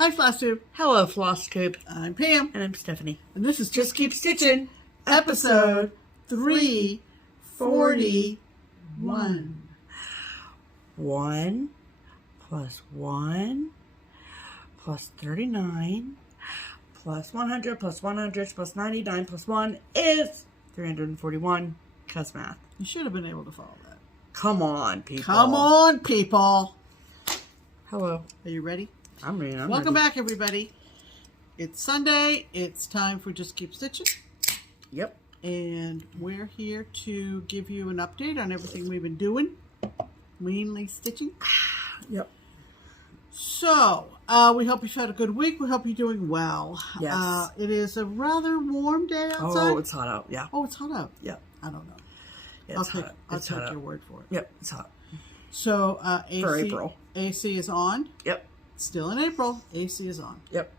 Hi, FlossTube. Hello, FlossTube. I'm Pam. And I'm Stephanie. And this is Just Keep Stitching, episode 341. 1 plus 1 plus 39 plus 100 plus 100 plus 99 plus 1 is 341. Cuz math. You should have been able to follow that. Come on, people. Come on, people. Hello. Are you ready? I'm ready. Welcome back, everybody. It's Sunday. It's time for Just Keep Stitching. Yep. And we're here to give you an update on everything we've been doing. Mainly stitching. Yep. So, we hope you've had a good week. We hope you're doing well. Yes. It is a rather warm day outside. Oh, it's hot out. Yeah. Oh, it's hot out. Yeah. I don't know. Yeah, it's hot. I'll take your word for it. Yep, it's hot. So, For April. AC is on. Yep. Still in April. AC is on. Yep.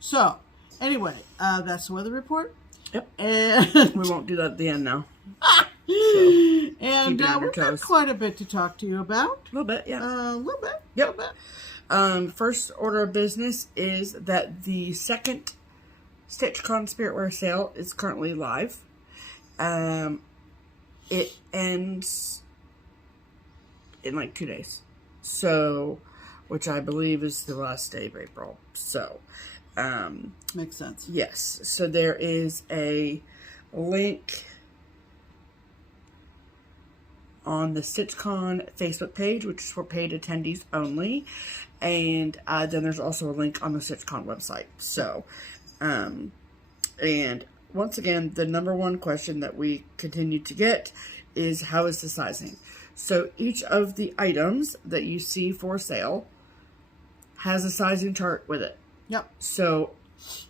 So, anyway, that's the weather report. Yep. And we won't do that at the end now. and we've got quite a bit to talk to you about. A little bit, yeah. A little bit. Yep. Little bit. First order of business is that the second StitchCon Spiritwear sale is currently live. It ends in like 2 days. So, which I believe is the last day of April. So, makes sense. Yes. So there is a link on the StitchCon Facebook page, which is for paid attendees only. And then there's also a link on the StitchCon website. So, and once again, the number one question that we continue to get is, how is the sizing? So each of the items that you see for sale has a sizing chart with it. Yep. So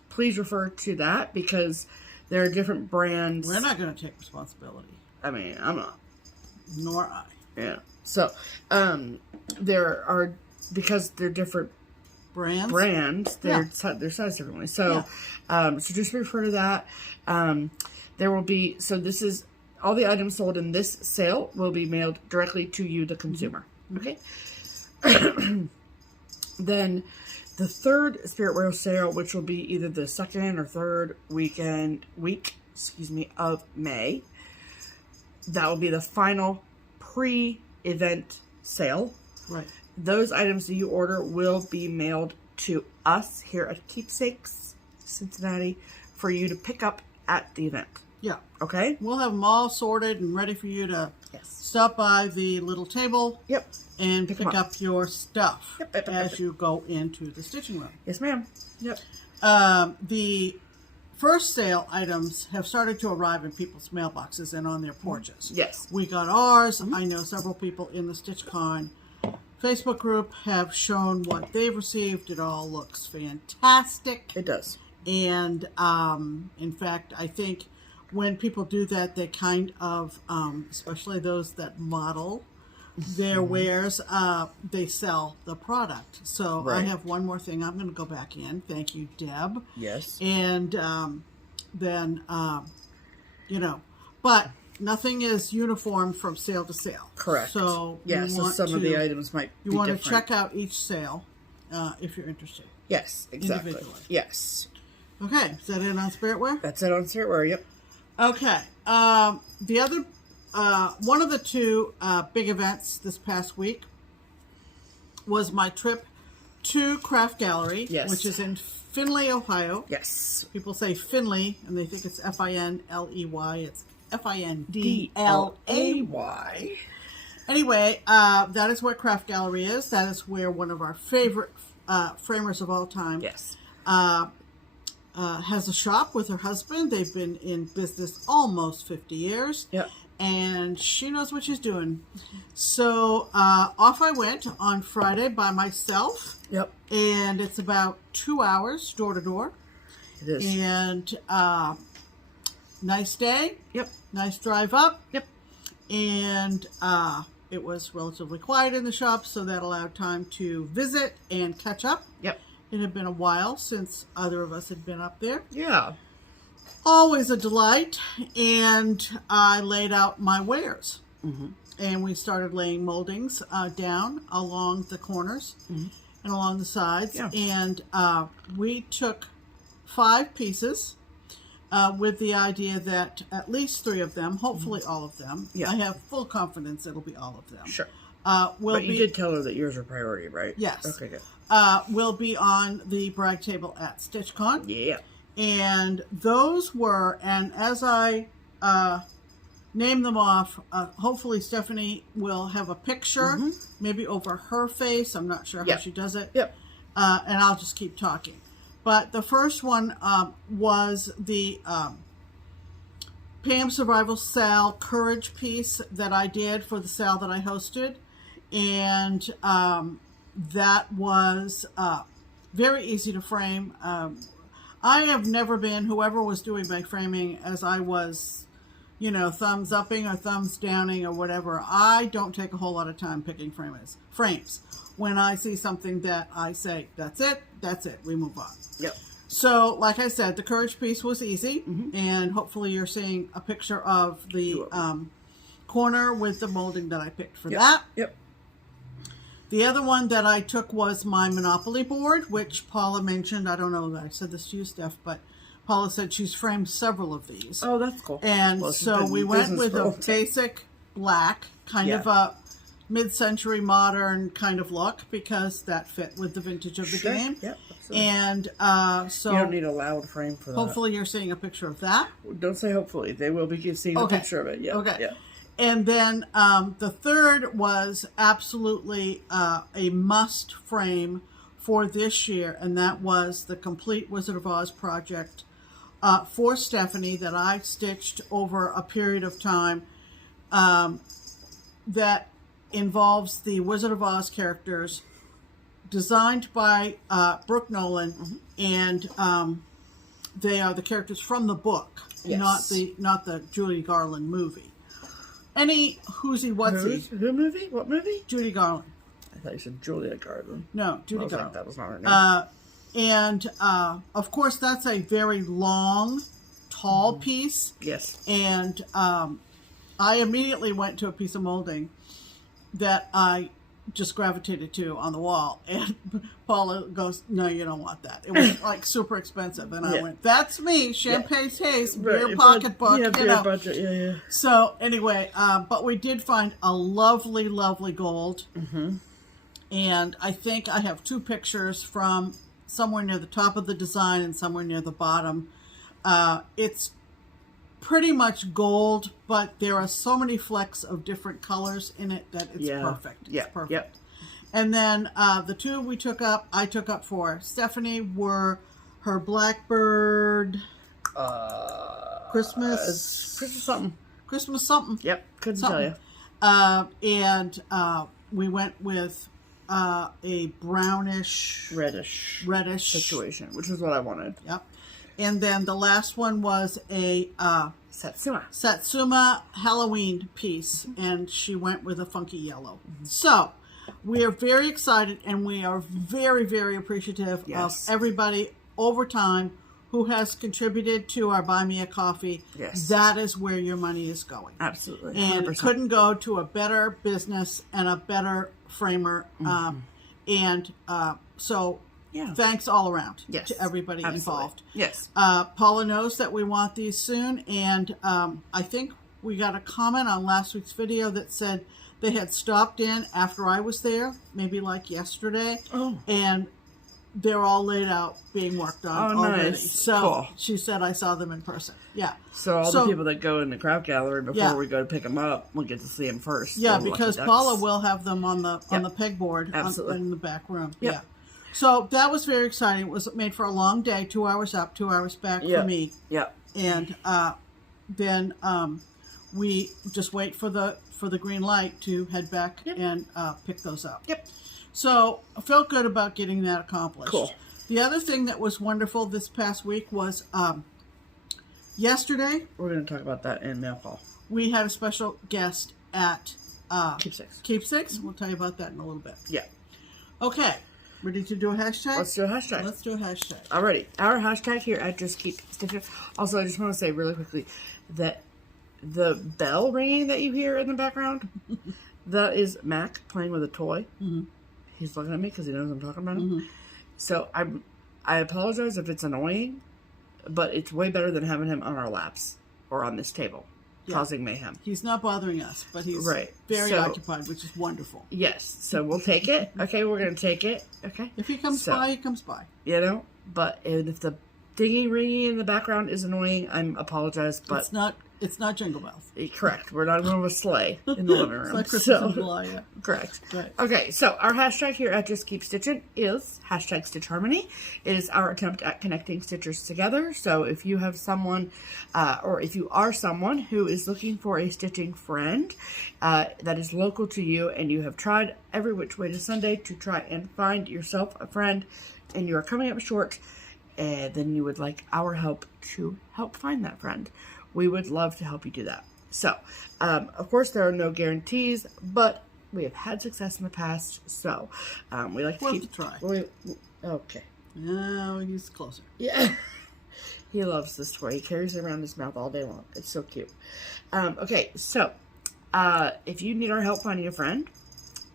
please refer to that because there are different brands. We're not going to take responsibility. I mean, I'm not. Nor I. Yeah. So, there are, because they're different brands, they're sized differently. So, so just refer to that. There will be, so this is, all the items sold in this sale will be mailed directly to you, the consumer. Mm-hmm. Okay? Then the third Spiritwear sale, which will be either the second or third week of May, that will be the final pre-event sale. Right. Those items that you order will be mailed to us here at Keepsakes, Cincinnati, for you to pick up at the event. Yeah. Okay? We'll have them all sorted and ready for you to stop by the little table. Yep. And pick up your stuff as you go into the stitching room. Yes, ma'am. Yep. The first sale items have started to arrive in people's mailboxes and on their porches. Yes. We got ours. I know several people in the StitchCon Facebook group have shown what they've received. It all looks fantastic. It does. And in fact, I think when people do that, they kind of, especially those that model their wares, they sell the product. So I have one more thing. I'm going to go back in. Thank you, Deb. Yes. And then, but nothing is uniform from sale to sale. Correct. So so some of the items might be different. You want different. to check out each sale if you're interested. Yes, exactly. Individually. Yes. Okay, is that it on Spiritwear? That's it on Spiritwear, yep. Okay. The other, one of the two big events this past week was my trip to Craft Gallery, which is in Findlay, Ohio. Yes. People say Findlay, and they think it's F-I-N-L-E-Y. It's F-I-N-D-L-A-Y. Anyway, that is where Craft Gallery is. That is where one of our favorite framers of all time has a shop with her husband. They've been in business almost 50 years. Yep. And she knows what she's doing. So off I went on Friday by myself. Yep. And it's about 2 hours door to door. It is. And nice day. Yep. Nice drive up. Yep. And it was relatively quiet in the shop, so that allowed time to visit and catch up. Yep. It had been a while since either of us had been up there. Yeah. Always a delight. And I laid out my wares. Mm-hmm. And we started laying moldings down along the corners. Mm-hmm. and along the sides. Yeah. And we took 5 pieces with the idea that at least 3 of them, hopefully all of them, I have full confidence it'll be all of them. Sure. But you did tell her that yours are priority, right? Yes. Okay, good. Will be on the brag table at StitchCon. Yeah. And those were, and as I name them off, hopefully Stephanie will have a picture, maybe over her face. I'm not sure how she does it. Yep. And I'll just keep talking. But the first one was the Pam Survival SAL Courage piece that I did for the SAL that I hosted. And that was very easy to frame. I have never been, whoever was doing my framing as I was, you know, thumbs upping or thumbs downing or whatever, I don't take a whole lot of time picking frames. When I see something that I say, that's it, we move on. Yep. So, like I said, the courage piece was easy, and hopefully you're seeing a picture of the corner with the molding that I picked for that. Yep. The other one that I took was my Monopoly board, which Paula mentioned. I don't know that I said this to you, Steph, but Paula said she's framed several of these. Oh, that's cool. And so we went with a basic black, kind of a mid-century modern kind of look, because that fit with the vintage of the game. Yep, absolutely. And so you don't need a loud frame for that. Hopefully you're seeing a picture of that. Don't say hopefully. They will be seeing a picture of it. Yeah. Okay. Yeah. And then the third was absolutely a must frame for this year, and that was the complete Wizard of Oz project for Stephanie that I stitched over a period of time that involves the Wizard of Oz characters designed by Brooke Nolan, and they are the characters from the book, not the Judy Garland movie. Any whoosy whatsy. Who movie? What movie? Judy Garland. I thought you said Julia Garland. No, Judy Garland. That was not her name. And of course, that's a very long, tall piece. Yes. And I immediately went to a piece of molding that I just gravitated to on the wall, and Paula goes, "No, you don't want that. It was like super expensive." And I went, "That's me, champagne taste, beer pocketbook, beer you know." budget, yeah. So anyway, but we did find a lovely, lovely gold, and I think I have 2 pictures from somewhere near the top of the design and somewhere near the bottom. It's pretty much gold, but there are so many flecks of different colors in it that it's perfect. It's perfect. Yep. And then the 2 I took up for Stephanie were her Blackbird Christmas something. Yep, couldn't tell you. And we went with a brownish, reddish situation, which is what I wanted. Yep. And then the last one was a Satsuma Halloween piece, and she went with a funky yellow. So we are very excited, and we are very, very appreciative of everybody over time who has contributed to our Buy Me a Coffee. Yes. That is where your money is going. Absolutely. 100%. And it couldn't go to a better business and a better framer. So thanks all around to everybody involved. Yes. Paula knows that we want these soon, and I think we got a comment on last week's video that said they had stopped in after I was there, maybe like yesterday, and they're all laid out being worked on already. Nice. So she said I saw them in person. Yeah. So all the people that go in the craft gallery before we go to pick them up, we'll get to see them first. Yeah, because Paula will have them on the pegboard in the back room. Yep. Yeah. So that was very exciting. It was made for a long day, 2 hours up, 2 hours back for me. Yeah. And then we just wait for the green light to head back and pick those up. Yep. So I felt good about getting that accomplished. Cool. The other thing that was wonderful this past week was yesterday. We're going to talk about that in mail call. We had a special guest at Keepsakes. Keepsakes. We'll tell you about that in a little bit. Yeah. Okay. Ready to do a hashtag? Let's do a hashtag. Let's do a hashtag. Alrighty. Our hashtag here at JustKeepStitchin. Also, I just want to say really quickly that the bell ringing that you hear in the background, that is Mac playing with a toy. He's looking at me because he knows I'm talking about him. So I apologize if it's annoying, but it's way better than having him on our laps or on this table, causing mayhem. He's not bothering us, but he's very occupied, which is wonderful. Yes, so we'll take it. Okay, we're going to take it. Okay. If he comes by, he comes by. You know, but if the dinging ringing in the background is annoying, I apologize, but it's not Jingle Bells. Correct. We're not going to sleigh in the living room. It's like Christmas in July, yeah. Correct. Right. Okay, so our hashtag here at Just Keep Stitchin' is hashtag Stitch Harmony. It is our attempt at connecting stitchers together. So if you have someone, or if you are someone who is looking for a stitching friend that is local to you, and you have tried every which way to Sunday to try and find yourself a friend, and you are coming up short, then you would like our help to help find that friend. We would love to help you do that. So, of course, there are no guarantees, but we have had success in the past. So, we like to keep try. Okay. No, he's closer. Yeah. He loves this toy. He carries it around his mouth all day long. It's so cute. Okay, so if you need our help finding a friend,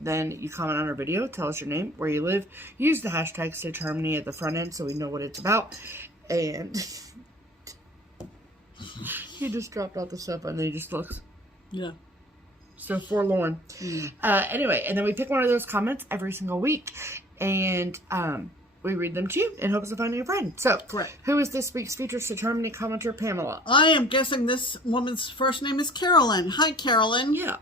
then you comment on our video, tell us your name, where you live, use the hashtag Stitch Harmony at the front end so we know what it's about, and he just dropped out the sofa and then he just looks so forlorn. Anyway, and then we pick one of those comments every single week, and we read them to you in hopes of finding a friend. So, correct. Who is this week's featured Stitch Harmony commenter, Pamela? I am guessing this woman's first name is Carolyn. Hi, Carolyn. Yeah.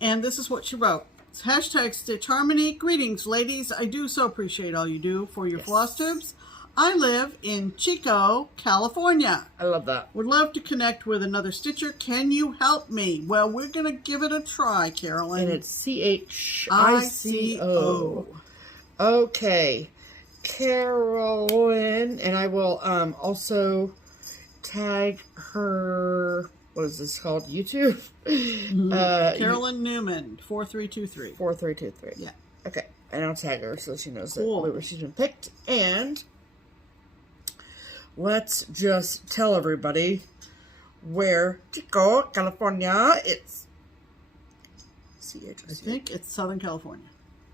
And this is what she wrote. It's hashtag Stitch Harmony. Greetings, ladies. I do so appreciate all you do for your floss tubes. I live in Chico, California. I love that. Would love to connect with another stitcher. Can you help me? Well, we're going to give it a try, Carolyn. And it's CHICO. Okay. Carolyn. And I will also tag her, what is this called? YouTube? Carolyn Newman, 4323. 4323. Yeah. Okay. And I'll tag her so she knows that she's been picked. And let's just tell everybody where Chico, California is. I think it's Southern California.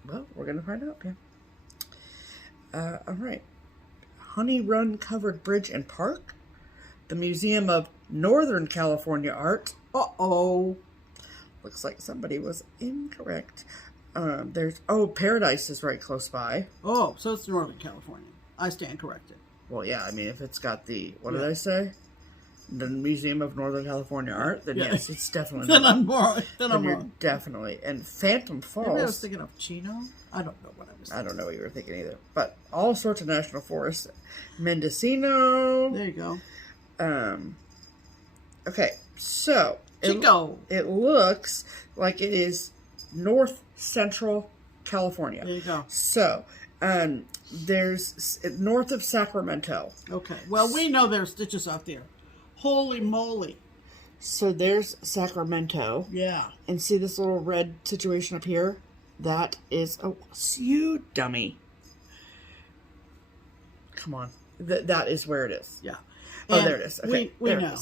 Well, we're going to find out, yeah. All right. Honey Run Covered Bridge and Park. The Museum of Northern California Art. Uh-oh. Looks like somebody was incorrect. Paradise is right close by. Oh, so it's Northern California. I stand corrected. Well, yeah, I mean, if it's got the, what did I say? The Museum of Northern California Art, then yes, it's definitely. Then I'm wrong. Then I'm wrong. Definitely. And Phantom Falls. Maybe I was thinking of Chino. I don't know what I was thinking. I don't know what you were thinking either. But all sorts of national forests. Mendocino. There you go. Okay, so. Chico. It looks like it is North Central California. There you go. So, there's north of Sacramento. Okay. Well, we know there's stitches out there. Holy moly. So there's Sacramento. Yeah. And see this little red situation up here? That is, you dummy. Come on. That is where it is. Yeah. Oh, there it is. Okay. We know.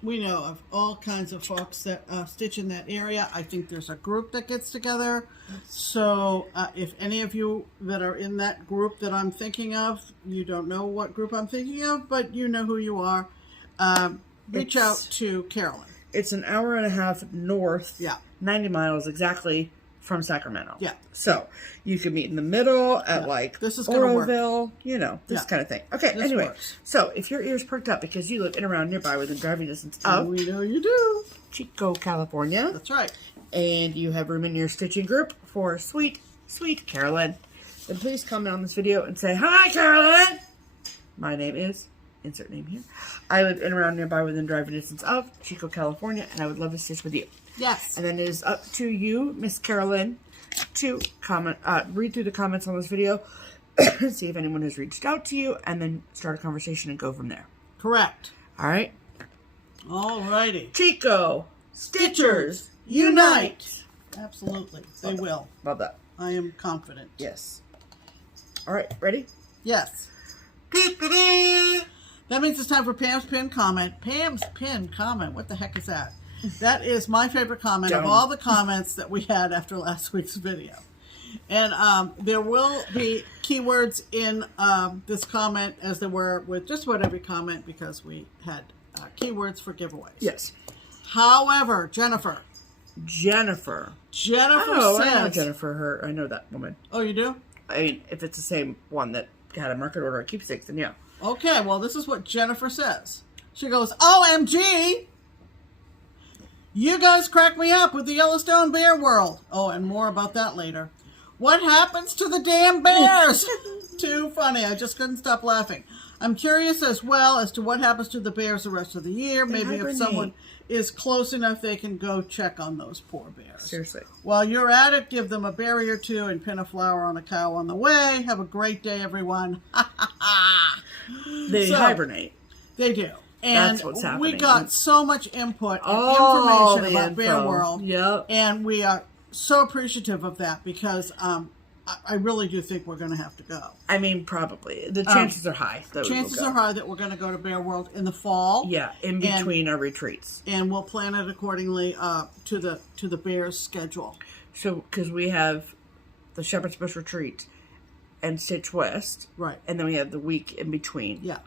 We know of all kinds of folks that stitch in that area. I think there's a group that gets together. So if any of you that are in that group that I'm thinking of, you don't know what group I'm thinking of, but you know who you are, reach out to Carolyn. It's an hour and a half north. Yeah. 90 miles exactly from Sacramento. Yeah. So you could meet in the middle at this is gonna Oroville, this kind of thing. Okay, this anyway. Works. So if your ears perked up because you live in around nearby within driving distance of we know you do. Chico, California. That's right. And you have room in your stitching group for sweet, sweet Carolyn, then please comment on this video and say, "Hi, Carolyn! My name is," insert name here. "I live in around nearby within driving distance of Chico, California, and I would love to stitch with you." Yes. And then it is up to you, Miss Carolyn, to read through the comments on this video, see if anyone has reached out to you, and then start a conversation and go from there. Correct. All right? All righty. Chico, Stitchers, unite! Absolutely. They will. Love that. I am confident. Yes. All right, ready? Yes. That means it's time for Pam's pinned comment. Pam's pinned comment. What the heck is that? That is my favorite comment of all the comments that we had after last week's video. And there will be keywords in this comment, as there were with just about every comment, because we had keywords for giveaways. Yes. However, Jennifer Oh, says... I know Jennifer. I know that woman. Oh, you do? I mean, if it's the same one that had a market order at Keepstakes, then yeah. Okay, well, this is what Jennifer says. She goes, OMG! You guys crack me up with the Yellowstone Bear World. Oh, and more about that later. What happens to the damn bears? Too funny. I just couldn't stop laughing. I'm curious as well as to what happens to the bears the rest of the year. Maybe if someone is close enough, they can go check on those poor bears. Seriously. While you're at it, give them a berry or two and pin a flower on a cow on the way. Have a great day, everyone. They hibernate. They do. And that's what's happening. We got so much input and information about Bear World. Yep. And we are so appreciative of that because I really do think we're going to have to go. I mean, probably. The chances are high. Chances are high that we're going to go to Bear World in the fall. Yeah, in between our retreats. And we'll plan it accordingly to the Bears' schedule. So, because we have the Shepherd's Bush Retreat and Stitch West. Right. And then we have the week in between. Yeah.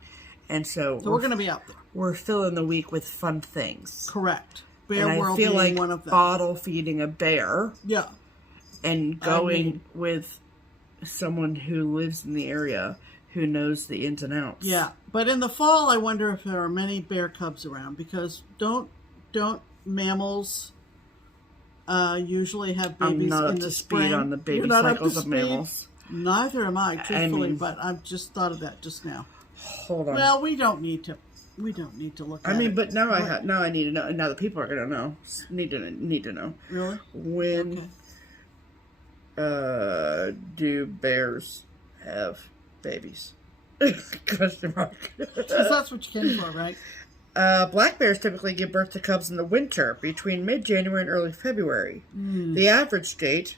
And so we're going to be out there. We're filling the week with fun things. Correct. Bear and World I feel being like one of them. Bottle feeding a bear. Yeah. And going with someone who lives in the area who knows the ins and outs. Yeah. But in the fall, I wonder if there are many bear cubs around because don't mammals usually have babies I'm not in up the to spring? speed on the baby cycles of mammals. Neither am I, truthfully, but I've just thought of that just now. Hold on. Well, we don't need to look at it. But now I need to know. Now the people are going to know. Need to know. Really? When do bears have babies? Question mark. Because that's what you came for, right? Black bears typically give birth to cubs in the winter, between mid-January and early February. The average date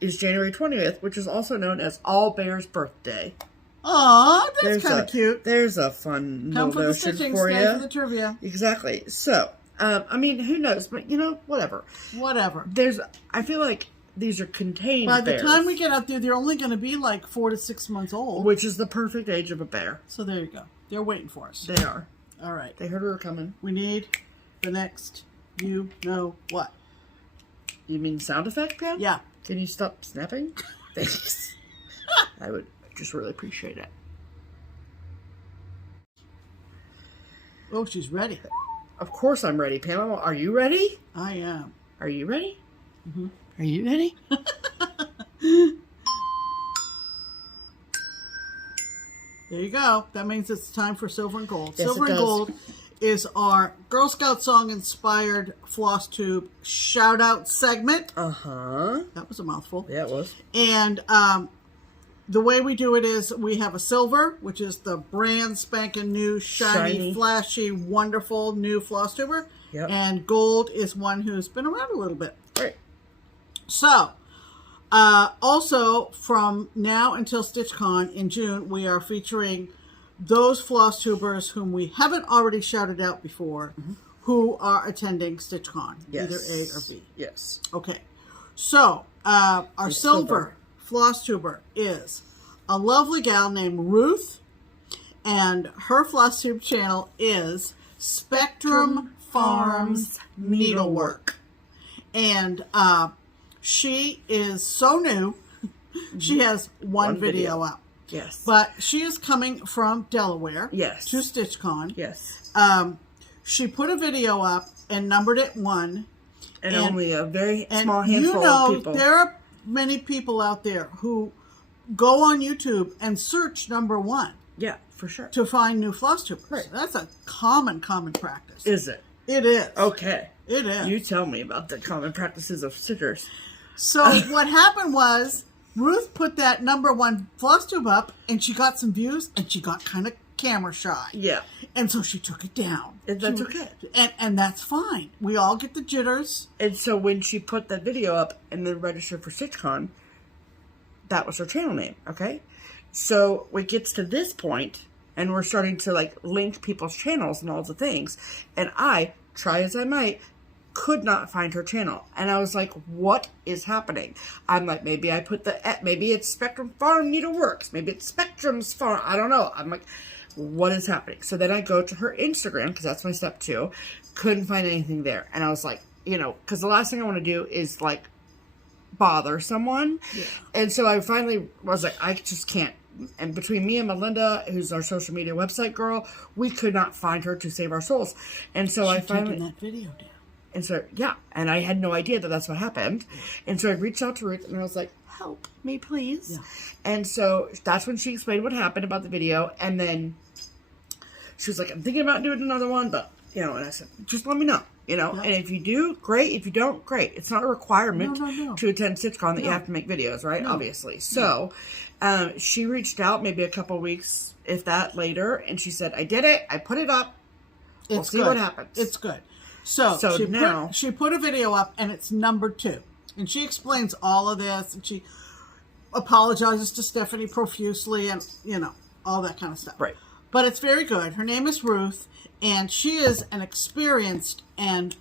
is January 20th, which is also known as All Bears' Birthday. Aw, that's kind of cute. There's a fun Come little for the notion stitching, for stay you. for the trivia. Exactly. So, I mean, who knows? But, whatever. Whatever. I feel like these are contained By the bears, time we get out there, they're only going to be like 4 to 6 months old. which is the perfect age of a bear. So there you go. They're waiting for us. They are. All right. They heard we were coming. We need the next what? You mean sound effect, Pam? Yeah. Can you stop snapping? Thanks. I would just really appreciate it. Oh, she's ready. Of course I'm ready, Pam. Are you ready? I am. Are you ready? Mm-hmm. Are you ready? There you go. That means it's time for Silver and Gold. Yes, Silver it and does. Gold is our Girl Scout song inspired FlossTube shout out segment. Uh-huh. That was a mouthful. Yeah, it was. And the way we do it is we have a silver, which is the brand spanking new, shiny, flashy, wonderful new FlossTuber. Yep. And gold is one who's been around a little bit. Great. So, also from now until StitchCon in June, we are featuring those FlossTubers whom we haven't already shouted out before, who are attending StitchCon, either A or B. Yes. Okay. So, our silver FlossTuber is a lovely gal named Ruth, and her FlossTube channel is SpectrumFarmsNeedleworks. And she is so new. She has one video up. Yes. But she is coming from Delaware. Yes. To StitchCon. Yes. She put a video up and numbered it 1. And only a very small handful of people. There are many people out there who go on YouTube and search number 1. Yeah, for sure. To find new FlossTubers. Right. That's a common practice. Is it? It is. Okay. It is. You tell me about the common practices of stickers. So what happened was Ruth put that number 1 FlossTube up, and she got some views, and she got kind of camera shy. Yeah. And so she took it down. And that's okay. And that's fine. We all get the jitters. And so when she put that video up and then registered for StitchCon, that was her channel name, okay? So it gets to this point, and we're starting to, link people's channels and all the things. And I, try as I might, could not find her channel. And I was like, what is happening? I'm like, maybe I put maybe it's SpectrumFarmsNeedleworks. Maybe it's Spectrum's Farm. I don't know. I'm like, what is happening? So then I go to her Instagram, because that's my step 2. Couldn't find anything there. And I was like, you know, because the last thing I want to do is like bother someone. Yeah. And so I finally was like, I just can't. And between me and Melinda, who's our social media website girl, we could not find her to save our souls. And so I finally taken that video down. And so, yeah, and I had no idea that that's what happened. And so I reached out to Ruth, and I was like, help me, please. Yeah. And so that's when she explained what happened about the video. And then she was like, I'm thinking about doing another one, but, you know, and I said, just let me know, you know. Yeah. And if you do, great. If you don't, great. It's not a requirement to attend StitchCon that you have to make videos, right? Obviously. So she reached out maybe a couple weeks, if that, later, and she said, I did it. I put it up. We'll see what happens. It's good. So she put a video up, and it's number 2. And she explains all of this, and she apologizes to Stephanie profusely, and, you know, all that kind of stuff. Right. But it's very good. Her name is Ruth, and she is an experienced and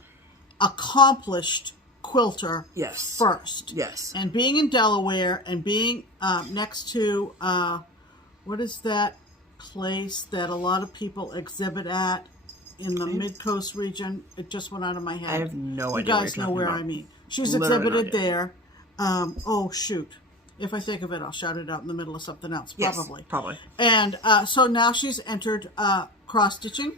accomplished quilter first. Yes. And being in Delaware, and being next to, what is that place that a lot of people exhibit at? In the mid-coast region. It just went out of my head. I have no idea. You guys know where I mean. She's exhibited there. Oh, shoot. If I think of it, I'll shout it out in the middle of something else. Probably. Yes, probably. And so now she's entered cross-stitching.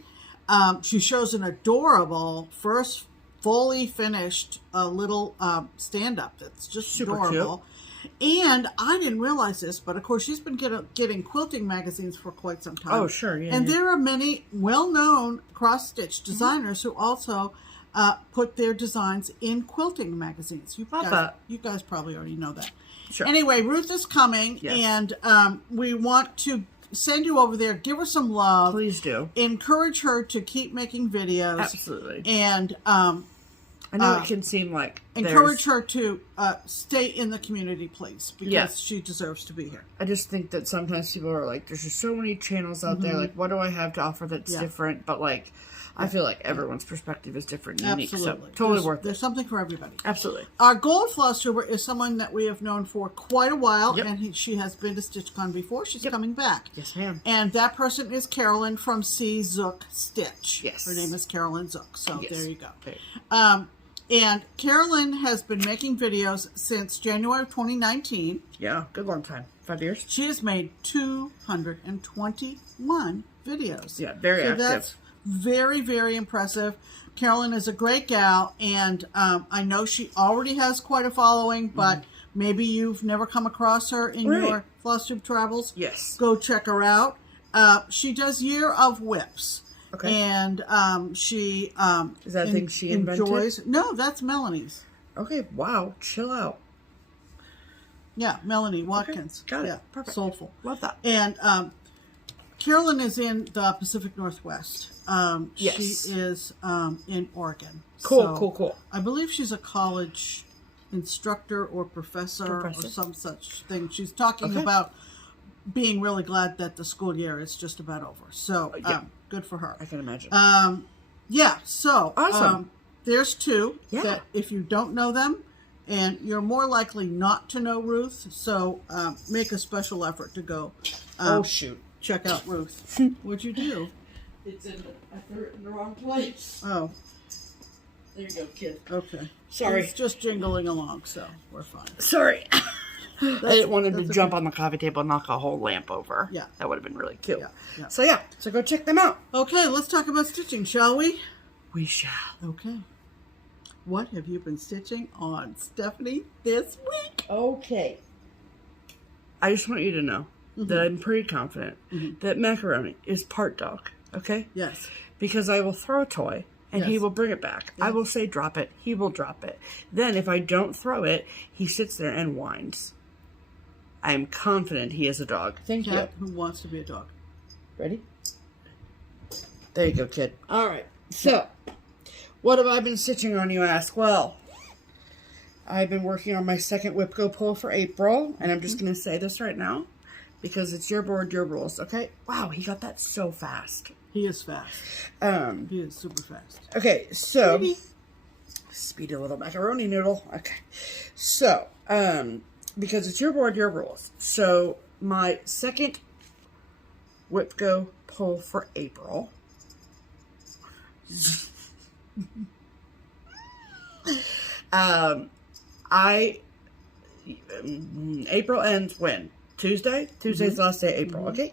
She shows an adorable, first fully finished little stand-up that's just super adorable. Cute. And I didn't realize this, but of course she's been getting quilting magazines for quite some time. Oh, sure, yeah. And there are many well-known cross-stitch designers who also put their designs in quilting magazines. You guys probably already know that. Sure. Anyway, Ruth is coming, and we want to send you over there. Give her some love. Please do. Encourage her to keep making videos. Absolutely. And I know it can seem like encourage her to stay in the community, please, because she deserves to be here. I just think that sometimes people are like, there's just so many channels out there. Like, what do I have to offer that's different? But like, I feel like everyone's perspective is different and unique. Absolutely. So totally worth it. There's something for everybody. Absolutely. Our gold FlossTuber is someone that we have known for quite a while, and she has been to StitchCon before. She's coming back. Yes, ma'am. And that person is Carolyn from scschaffner. Yes. Her name is Carolyn Zook. So there you go. Okay. And Carolyn has been making videos since January of 2019. Yeah, good long time. 5 years. She has made 221 videos. Yeah, very active. That's very, very impressive. Carolyn is a great gal, and I know she already has quite a following, but maybe you've never come across her in your FlossTube travels. Yes. Go check her out. She does Year of Whips. Okay. And she is that thing she invented? No, that's Melanie's. Okay. Wow. Chill out. Yeah, Melanie Watkins. Okay. Got it. Yeah, Perfect. Soulful. Love that. And Carolyn is in the Pacific Northwest. Yes. She is in Oregon. Cool. So Cool. I believe she's a college instructor or professor or some such thing. She's talking about being really glad that the school year is just about over. So good for her. I can imagine. So awesome. There's 2 that if you don't know them, and you're more likely not to know Ruth, so make a special effort to go. Oh shoot! Check out Ruth. What'd you do? I threw it in the wrong place. Oh. There you go, kid. Okay. Sorry. It's just jingling along, so we're fine. Sorry. I didn't want him to jump on the coffee table and knock a whole lamp over. Yeah. That would have been really cute. Yeah. So go check them out. Okay, let's talk about stitching, shall we? We shall. Okay. What have you been stitching on, Stephanie, this week? Okay. I just want you to know that I'm pretty confident that Macaroni is part dog. Okay? Yes. Because I will throw a toy and he will bring it back. Yeah. I will say drop it. He will drop it. Then if I don't throw it, he sits there and whines. I am confident he is a dog. Thank you. Who wants to be a dog? Ready? There you go, kid. All right. So, what have I been stitching on, you ask? Well, I've been working on my second WIPGO pull for April, and I'm just going to say this right now because it's your board, your rules, okay? Wow, he got that so fast. He is fast. He is super fast. Okay, so Speedy little macaroni noodle. Okay. So, because it's your board, your rules. So, my second WIPGO poll for April. April ends when? Tuesday? Tuesday's the last day of April, okay?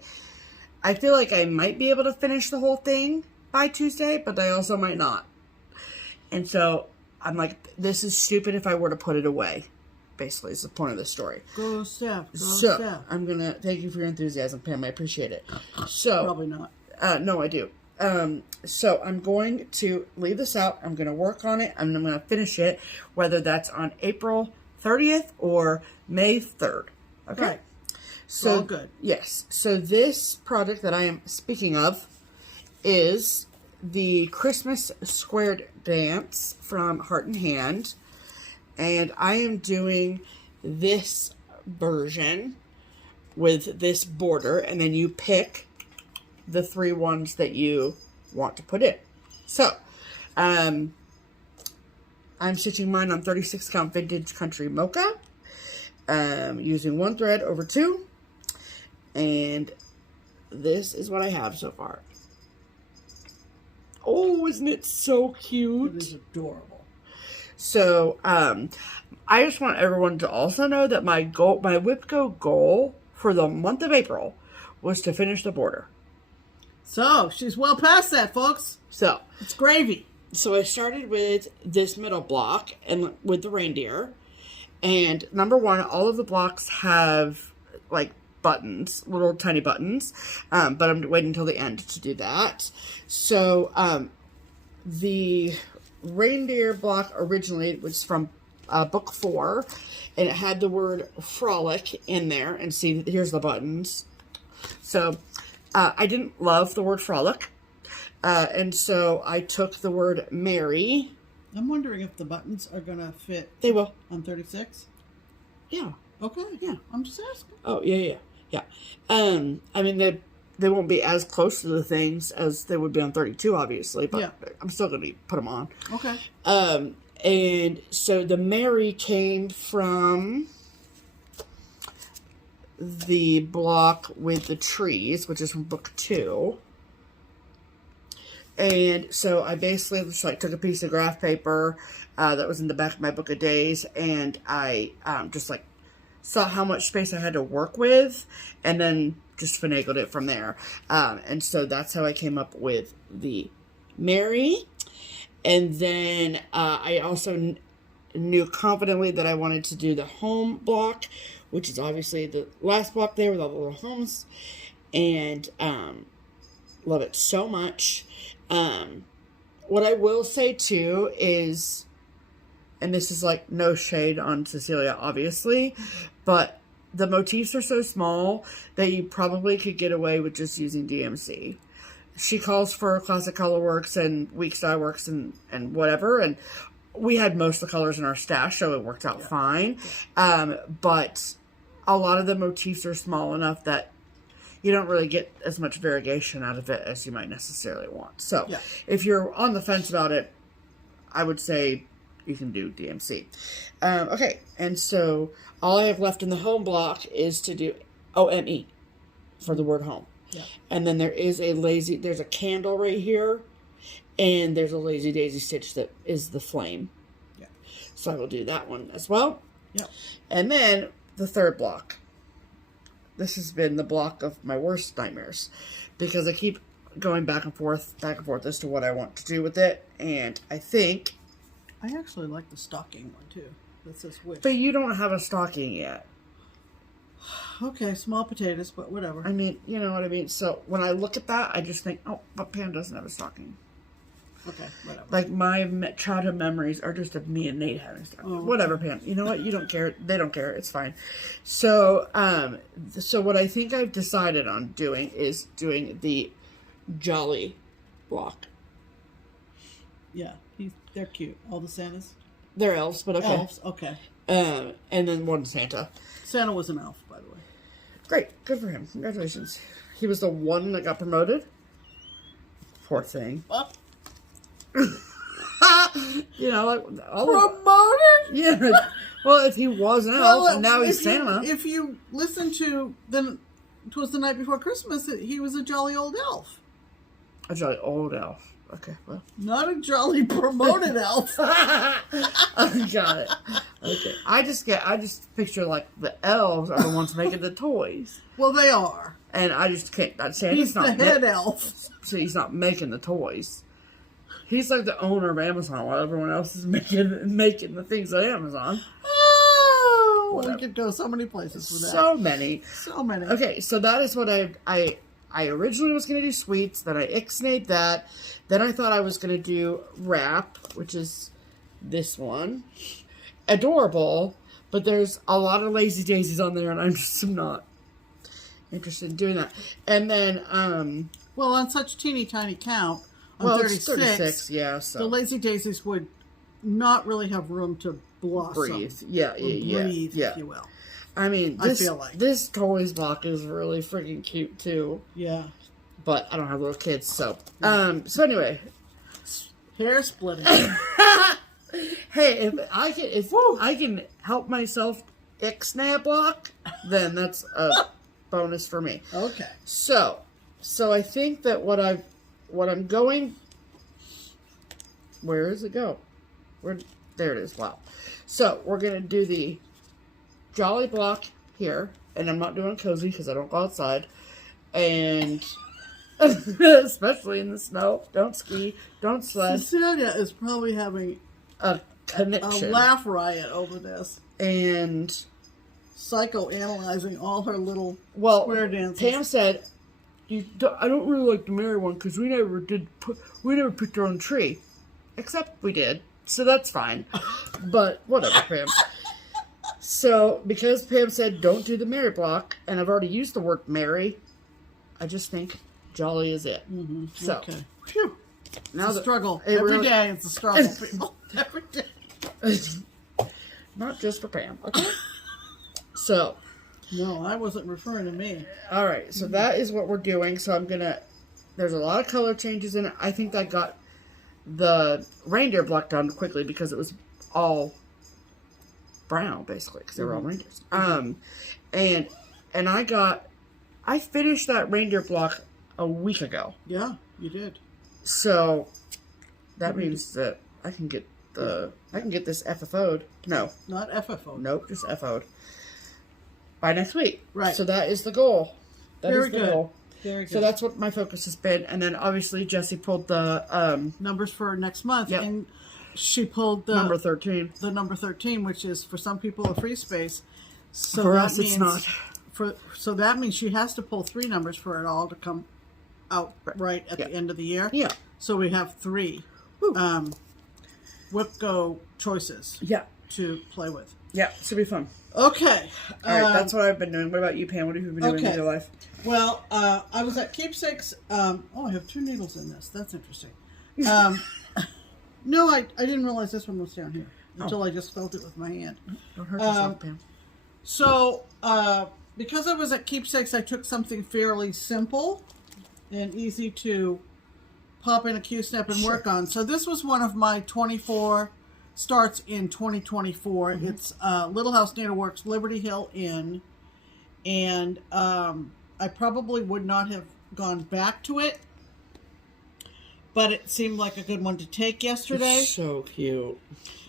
I feel like I might be able to finish the whole thing by Tuesday, but I also might not. And so, I'm like, this is stupid if I were to put it away. Basically, is the point of the story. Go Steph. So, I'm going to thank you for your enthusiasm, Pam. I appreciate it. So, probably not. No, I do. So I'm going to leave this out. I'm going to work on it. And I'm going to finish it, whether that's on April 30th or May 3rd. Okay. Right. So all good. Yes. So this project that I am speaking of is the Christmas Squared Dance from Heart and Hand. And I am doing this version with this border. And then you pick the 3 ones that you want to put in. So, I'm stitching mine on 36 count vintage country mocha, using 1 thread over 2, and this is what I have so far. Oh, isn't it so cute? It is adorable. So, I just want everyone to also know that my WIPGO goal for the month of April was to finish the border. So, she's well past that, folks. So, it's gravy. So I started with this middle block and with the reindeer. And number 1, all of the blocks have like buttons, little tiny buttons. But I'm waiting until the end to do that. So the reindeer block originally was from book 4. And it had the word frolic in there. And see, here's the buttons. So I didn't love the word frolic. And so I took the word merry. I'm wondering if the buttons are going to fit. They will. On 36? Yeah. Okay. Yeah. I'm just asking. Oh, yeah. I mean, they won't be as close to the things as they would be on 32, obviously. But yeah. I'm still going to put them on. Okay. And so the merry came from the block with the trees, which is from book 2. And so I basically just like took a piece of graph paper that was in the back of my book of days, and I just like saw how much space I had to work with, and then just finagled it from there. And so that's how I came up with the merry. And then I also knew confidently that I wanted to do the home block, which is obviously the last block there with all the little homes. And love it so much. What I will say too is, and this is like no shade on Cecilia, obviously, but the motifs are so small that you probably could get away with just using DMC. She calls for Classic Colorworks and Week Style Works and whatever, and we had most of the colors in our stash, so it worked out fine. But a lot of the motifs are small enough that you don't really get as much variegation out of it as you might necessarily want. So if you're on the fence about it, I would say you can do DMC. Okay, and so all I have left in the home block is to do OME for the word home. Yeah. And then there's a candle right here, and there's a lazy daisy stitch that is the flame. Yeah. So I will do that one as well. Yeah. And then the third block. This has been the block of my worst nightmares because I keep going back and forth as to what I want to do with it. And I think I actually like the stocking one too. That says wish. But you don't have a stocking yet. Okay, small potatoes, but whatever. I mean, you know what I mean? So when I look at that, I just think, oh, but Pam doesn't have a stocking. Okay, whatever. Like my childhood memories are just of me and Nate having stockings. Oh, whatever, Pam. You know what? You don't care. They don't care. It's fine. So, so what I think I've decided on doing is doing the Jolly block. Yeah, they're cute. All the Santas. They're elves, but okay. Elves, okay. And then one Santa. Santa was an elf, by the way. Great, good for him. Congratulations. He was the one that got promoted. Poor thing. You know, like Promoted? Yeah. Well, if he was an elf and now he's Santa. If you listen to then, 'Twas the Night Before Christmas, he was a jolly old elf. A jolly old elf. Okay, well. Not a jolly promoted elf. I got it. Okay. I just picture like the elves are the ones making the toys. Well, they are. And I just can't. He's the head elf. So he's not making the toys. He's like the owner of Amazon while everyone else is making the things on Amazon. Oh, Whatever. we could go so many places with that. So many. So many. Okay, so that is what I originally was going to do sweets. Then I ixnayed that. Then I thought I was going to do wrap, which is this one. Adorable, but there's a lot of lazy daisies on there, and I'm just not interested in doing that. And then, well, on such teeny tiny count, on 36, yeah, so. The lazy daisies would not really have room to blossom. Breathe. Yeah, breathe, if you will. I mean, I feel like this toys block is really freaking cute too. Yeah. But I don't have little kids, so so anyway, hair splitting. Hey, if I can help myself ixnay a block, then that's a bonus for me. Okay. So I think that what I'm going. Where does it go? There it is. Wow. So we're gonna do the jolly block here, and I'm not doing cozy because I don't go outside, and especially in the snow. Don't ski. Don't sled. Cecilia is probably having A connection. a laugh riot over this. And psychoanalyzing all her little square dances. Pam said, I don't really like the Mary one because we never picked our own tree. Except we did. So that's fine. But whatever, Pam. So, because Pam said don't do the Mary block, and I've already used the word Mary, I just think jolly is it. Mm-hmm. So, okay. Phew. Now it's a struggle. Every day it's a struggle, people. Every day. Not just for Pam. Okay. So. No, I wasn't referring to me. Alright, so that is what we're doing. So there's a lot of color changes in it. I think I got the reindeer block done quickly because it was all brown, basically, because they were all reindeers. And I finished that reindeer block a week ago. Yeah, you did. So that means that I can get this FFO'd. No. Not FFO'd. Nope, just FO'd. By next week. Right. So that is the goal. Very good. Very good. So that's what my focus has been. And then obviously Jessie pulled the numbers for next month. Yep. And she pulled the number 13. The number 13, which is for some people a free space. So for us it's not. So that means she has to pull 3 numbers for it all to come out right at the end of the year. Yeah. So we have 3 WIPGO choices to play with. Yeah, should be fun. Okay. All right, that's what I've been doing. What about you, Pam? What have you been doing in your life? Well, I was at Keepsakes. I have 2 needles in this. That's interesting. No, I didn't realize this one was down here until I just felt it with my hand. Don't hurt yourself, Pam. So, because I was at Keepsakes, I took something fairly simple and easy to pop in a Q-snap and work on. So this was one of my 24 starts in 2024. It's Little House Needleworks, Liberty Hill Inn. And I probably would not have gone back to it, but it seemed like a good one to take yesterday. It's so cute.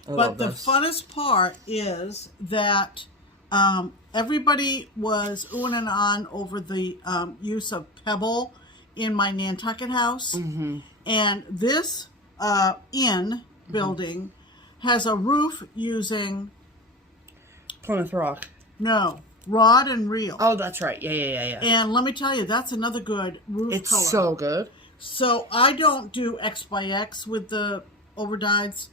But the funnest part is that everybody was oohing and on over the use of Pebble in my Nantucket house. And this inn building has a roof using... Plymouth Rock. No, rod and reel. Oh, that's right. Yeah. And let me tell you, that's another good roof color. It's so good. So I don't do X by X with the overdyes.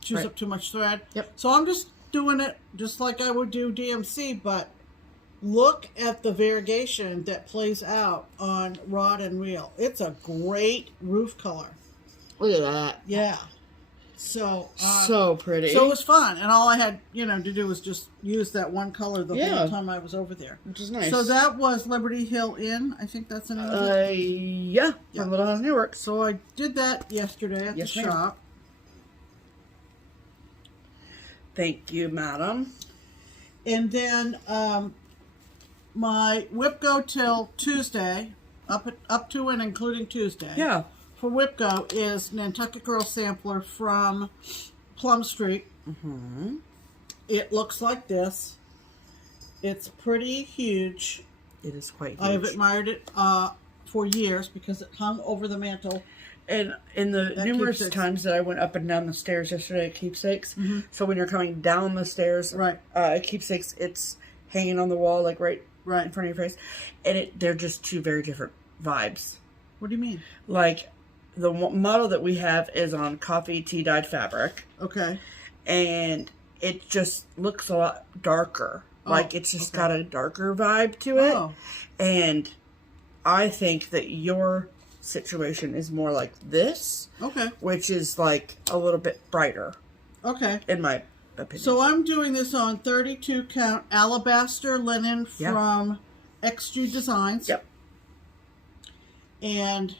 Choose up too much thread. Yep. So I'm just doing it just like I would do DMC, but look at the variegation that plays out on rod and reel. It's a great roof color. Look at that. Yeah. So so pretty. So it was fun, and all I had, to do was just use that one color the whole time I was over there, which is nice. So that was Liberty Hill Inn. I think that's the name of it. Yeah, from Little House Needleworks. So I did that yesterday at the shop. Thank you, madam. And then my WIPGO till Tuesday, up to and including Tuesday. Yeah. For WIPGO is Nantucket Girl Sampler from Plum Street. Mm-hmm. It looks like this. It's pretty huge. It is quite huge. I have admired it for years because it hung over the mantle. And in the numerous times that I went up and down the stairs yesterday at Keepsakes, so when you're coming down the stairs at Keepsakes, it's hanging on the wall, like right in front of your face. And they're just two very different vibes. What do you mean? Like, the model that we have is on coffee tea dyed fabric. Okay. And it just looks a lot darker. Like, it's just got a darker vibe to it. Oh. And I think that your situation is more like this. Okay. Which is like a little bit brighter. Okay. In my opinion. So I'm doing this on 32 count alabaster linen from XG Designs. Yep. And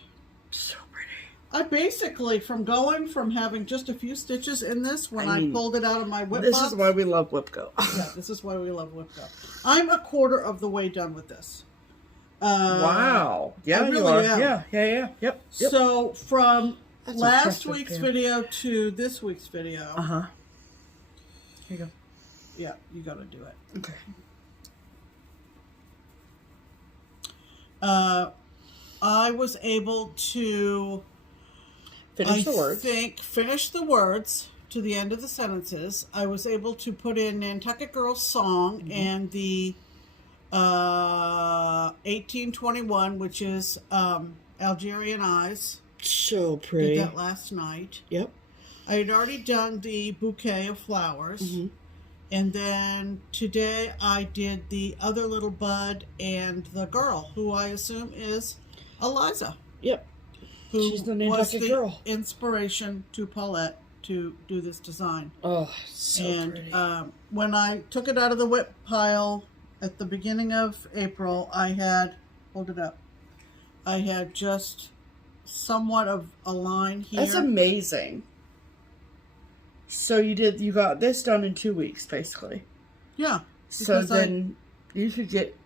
so pretty. I basically, from having just a few stitches in this when I pulled it out of my whip box. This is why we love WIPGO. Yeah, this is why we love WIPGO. I'm a quarter of the way done with this. Wow. Yeah, really you are. am. Yeah. Yep. So from last week's video to this week's video. Here you go. Yeah, you got to do it. Okay. I was able to finish the words to the end of the sentences. I was able to put in Nantucket Girl Song and the 1821, which is Algerian Eyes. So pretty. Did that last night. Yep. I had already done the bouquet of flowers. And then today I did the other little bud and the girl, who I assume is Eliza. Yep. She's the Nantucket girl. Inspiration to Paulette to do this design. Oh, so pretty. When I took it out of the whip pile at the beginning of April, I had, hold it up, I had just somewhat of a line here. That's amazing. So you got this done in 2 weeks, basically. Yeah. So then you should get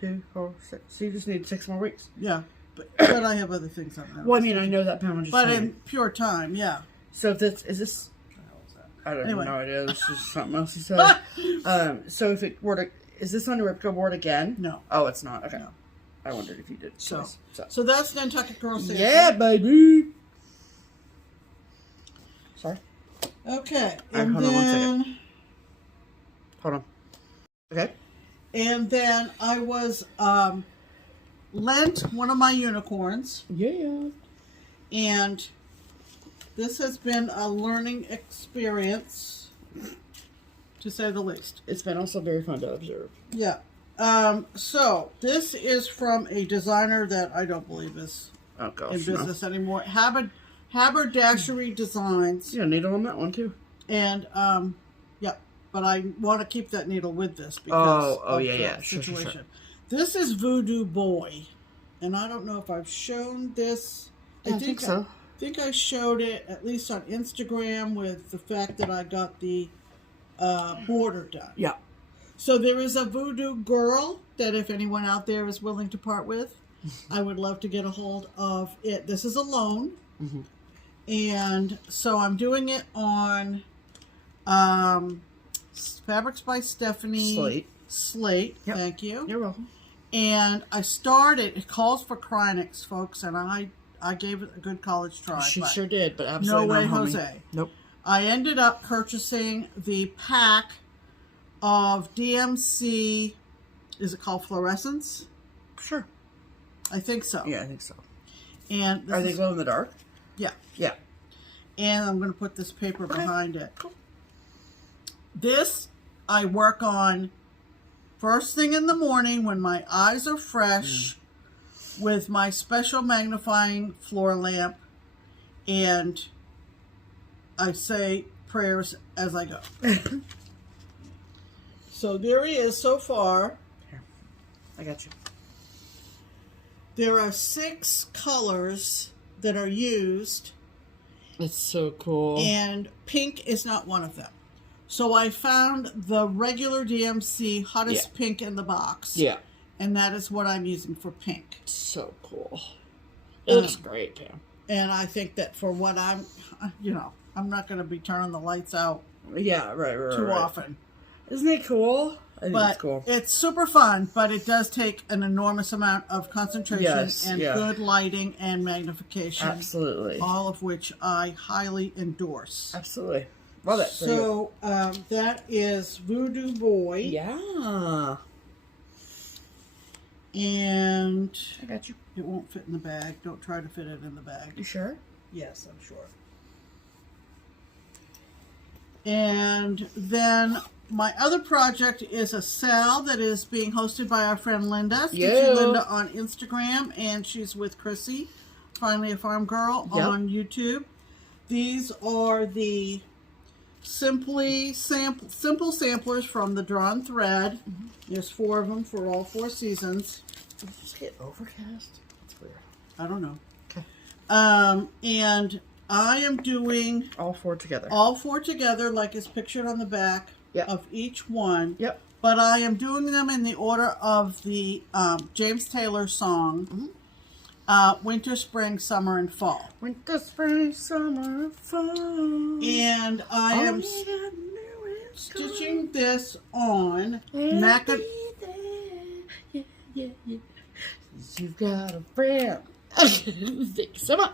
2, 4, 6. So you just need 6 more weeks. Yeah. But I have other things on there. Well, I mean, I know that, Pam. But in pure time, yeah. So if this, is this, I don't have no idea. This is something else you said. So if it were to, is this on your WIPGO board again? No. Oh, it's not. Okay. No. I wondered if you did. So that's Nantucket Girl Sampler. Yeah, baby. Sorry. Okay. And hold on 1 second. Hold on. Okay. And then I was lent one of my unicorns. Yeah. And this has been a learning experience, to say the least. It's been also very fun to observe. Yeah. So this is from a designer that I don't believe is in business anymore. Haberdashery Designs. Yeah, needle on that one too. And yeah, but I want to keep that needle with this because of the situation. Sure. This is Voodoo Boy, and I don't know if I've shown this. I think so. I think I showed it at least on Instagram with the fact that I got the border done. Yeah. So there is a Voodoo Girl that if anyone out there is willing to part with, I would love to get a hold of it. This is a loan. And so I'm doing it on Fabrics by Stephanie. Slate. Yep. Thank you. You're welcome. And I started, it calls for Krynex, folks, and I gave it a good college try. She sure did, but absolutely no way, not, Jose. Nope. I ended up purchasing the pack of DMC, is it called Fluorescence? Sure. I think so. Yeah, I think so. And are they glow in the dark? Yeah. Yeah. And I'm going to put this paper behind it. Cool. This I work on first thing in the morning when my eyes are fresh with my special magnifying floor lamp, and I say prayers as I go. So there is, so far. Here, I got you. There are 6 colors that are used. It's so cool. And pink is not one of them. So I found the regular DMC hottest pink in the box. Yeah. And that is what I'm using for pink. So cool. It looks great, Pam. And I think that for what I'm, I'm not going to be turning the lights out too often. Isn't it cool? I think it's cool. It's super fun, but it does take an enormous amount of concentration and good lighting and magnification. Absolutely. All of which I highly endorse. Absolutely. Love it. So that is Voodoo Boy. Yeah. And I got you. It won't fit in the bag. Don't try to fit it in the bag. You sure? Yes, I'm sure. And then my other project is a SAL that is being hosted by our friend Linda. Stitchy Linda on Instagram, and she's with Chrissy, Finally a Farm Girl, on YouTube. These are the simple samplers from the Drawn Thread. There's 4 of them for all 4 seasons. Did it just get overcast? That's weird. I don't know. Okay. And I am doing all 4 together. All 4 together, like is pictured on the back of each one. Yep. But I am doing them in the order of the James Taylor song. Winter, spring, summer, and fall. Winter, spring, summer, fall. And I am stitching this on Mackinac. You've got a friend. Thank you so much.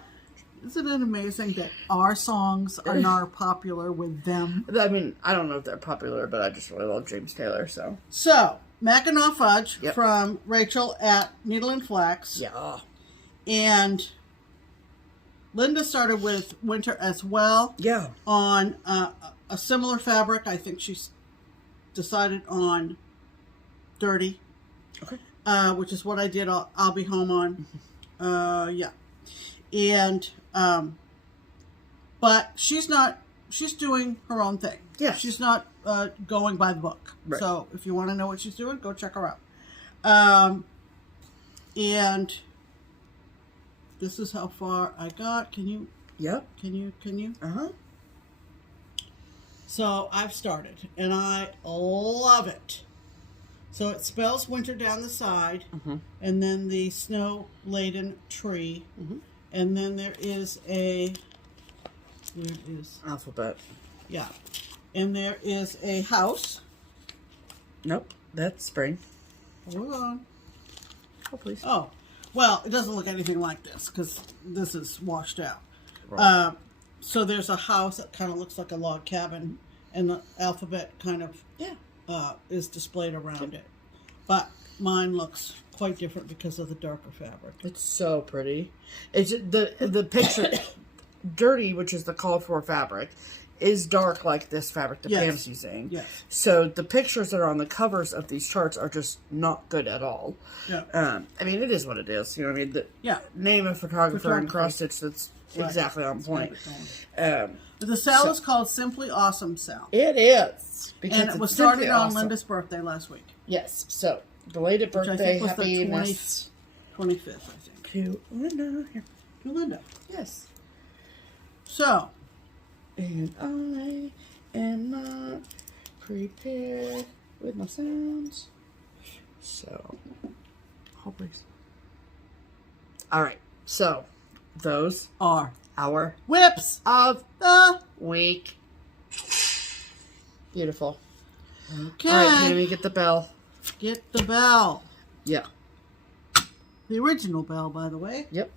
Isn't it amazing that our songs are not popular with them? I mean, I don't know if they're popular, but I just really love James Taylor, so. So, Mackinac Fudge from Rachel at Needle and Flax. Yeah. And Linda started with winter as well. Yeah. On a similar fabric. I think she's decided on dirty. Okay. Which is what I did. I'll be home on. Yeah. And but she's doing her own thing. Yeah. She's not going by the book. Right. So if you want to know what she's doing, go check her out. And this is how far I got. Can you? Yep. Can you? Uh-huh. So I've started, and I love it. So it spells winter down the side, and then the snow-laden tree, and then there is Alphabet. Yeah. And there is a house. Nope, that's spring. Hold on. Oh, please. Oh, well, it doesn't look anything like this, because this is washed out. Right. So there's a house that kind of looks like a log cabin, and the alphabet kind of is displayed around it. But mine looks quite different because of the darker fabric. It's so pretty. It's the picture, dirty, which is the called for fabric, is dark like this fabric that Pam's using. Yes. So the pictures that are on the covers of these charts are just not good at all. Yeah. I mean, it is what it is. You know what I mean? Yeah. Name of photographer and cross stitch, that's exactly on point. But the SAL is called Simply Awesome SAL. It is. And it was started on Linda's birthday last week. Yes. So, belated birthday, was happiness. The 25th, I think. To Linda. Here. To Linda. Yes. So. And I am not prepared with my sounds. So, hold please. All right. So, those are our whips of the week. Beautiful. Okay. All right, Pammy, get the bell. Get the bell. Yeah. The original bell, by the way. Yep.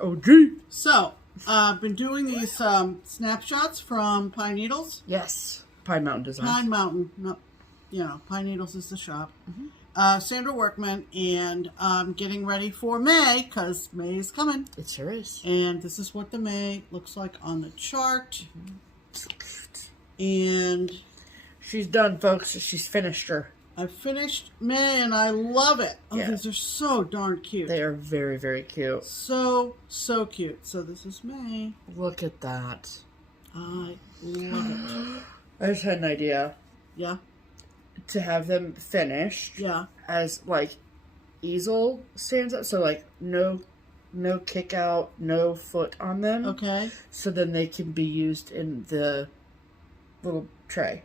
Oh, gee. So, I've been doing these snapshots from Pine Needles. Yes. Pine Mountain Design. Pine Mountain. No, Pine Needles is the shop. Sandra Workman, and I'm getting ready for May, because May is coming. It sure is. And this is what the May looks like on the chart. And she's done, folks. She's finished her. I finished May, and I love it. Oh, Yeah. these are so darn cute. They are very, very cute. So, so cute. So this is May. Look at that. I love it. I just had an idea. Yeah. To have them finished. Yeah. As like easel stands up, so like no kick out, no foot on them. Okay. So then they can be used in the little tray.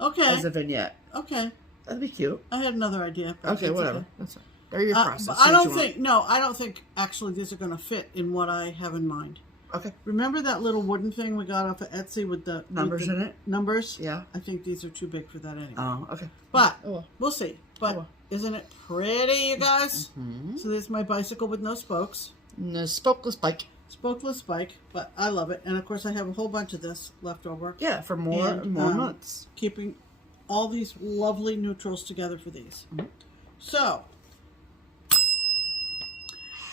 Okay. As a vignette. Okay. That'd be cute. I had another idea. Okay, whatever. Okay. That's fine. They're your process. But I don't think, I don't think actually these are going to fit in what I have in mind. Okay. Remember that little wooden thing we got off of Etsy with the numbers in it? Numbers? Yeah. I think these are too big for that anyway. Oh, okay. But we'll see. But isn't it pretty, you guys? Mm-hmm. So this is my bicycle with no spokes. No spokeless bike. Spokeless bike, but I love it. And of course I have a whole bunch of this left over. Yeah, for more months. Keeping all these lovely neutrals together for these. Mm-hmm. So,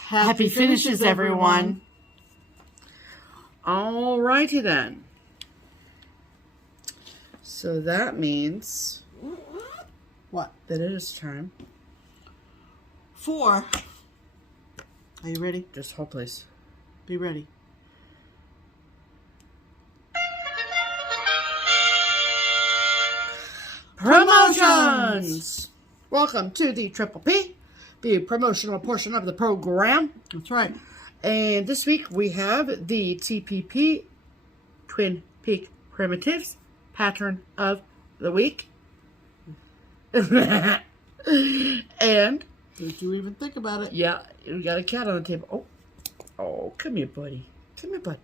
happy finishes, everyone. Alrighty then. So that means what? That it is time for. Are you ready? Just hold, please. Be ready. Promotions! Welcome to the Triple P, the promotional portion of the program. That's right. And this week we have the TPP Twin Peak Primitives Pattern of the Week. And did you even think about it? Yeah, we got a cat on the table. Oh, come here, buddy. Come here, bud.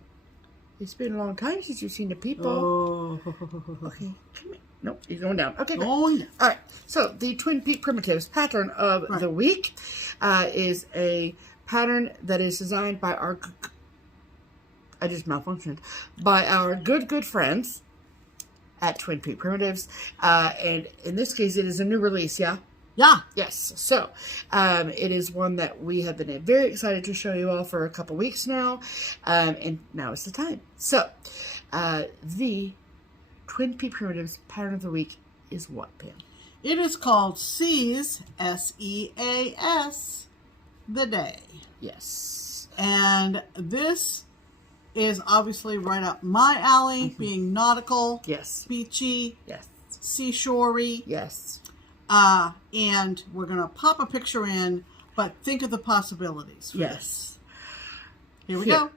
It's been a long time since you've seen the people. Oh. Okay, come here. Nope, he's going down. Okay, good. Going down. All right, so the Twin Peak Primitives Pattern of the Week is a pattern that is designed by our... I just malfunctioned. By our good friends at Twin Peak Primitives. And in this case, it is a new release, yeah? Yeah. Yes. So, it is one that we have been very excited to show you all for a couple weeks now. And now is the time. So, the Twin Peak Primitives Pattern of the Week is what, Pam? It is called Seas, S-E-A-S, the Day. Yes. And this is obviously right up my alley, being nautical. Yes. Beachy. Yes. Seashorey. Yes. And we're going to pop a picture in, but think of the possibilities. Yes. Here we go.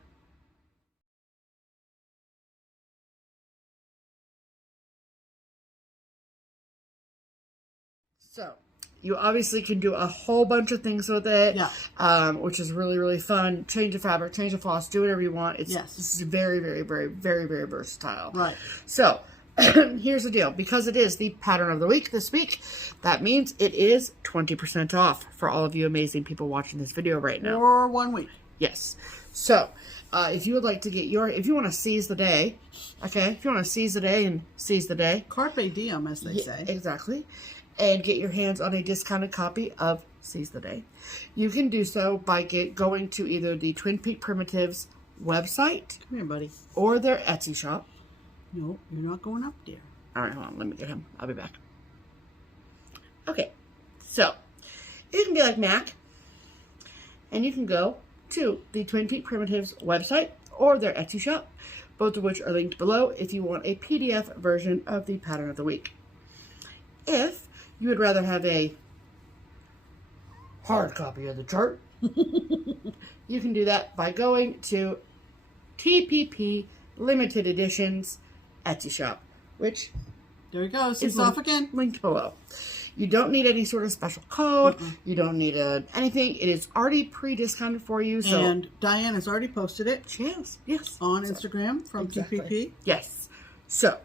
So, you obviously can do a whole bunch of things with it, which is really, really fun. Change the fabric, change the floss, do whatever you want. It's very, very, very, very, very versatile. Right. So, here's the deal. Because it is the Pattern of the Week this week, that means it is 20% off for all of you amazing people watching this video right now. For 1 week. Yes. So, if you would like to get if you want to seize the day, okay? If you want to seize the day and seize the day. Carpe diem, as they say. Exactly. And get your hands on a discounted copy of Seize the Day. You can do so by going to either the Twin Peak Primitives website. Come here, buddy. Or their Etsy shop. No, you're not going up there. All right, hold on. Let me get him. I'll be back. Okay. So, you can be like Mac. And you can go to the Twin Peak Primitives website or their Etsy shop. Both of which are linked below if you want a PDF version of the Pattern of the Week. If you would rather have a hard copy of the chart, you can do that by going to TPP Limited Editions Etsy shop, which there we go. It's off again. Linked below. You don't need any sort of special code. You don't need anything. It is already pre-discounted for you. So. And Diane has already posted it. She has, yes. On Instagram from TPP. Yes. So,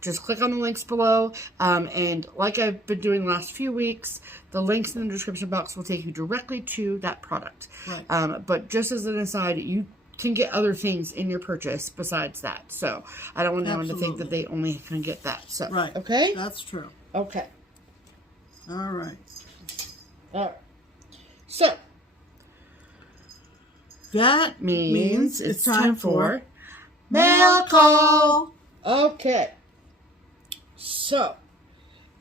just click on the links below, and like I've been doing the last few weeks, the links in the description box will take you directly to that product. Right. But just as an aside, you can get other things in your purchase besides that. So, I don't want anyone to think that they only can get that. So, right. Okay? That's true. Okay. All right. All right. So, that means it's time for mail call. Okay. So,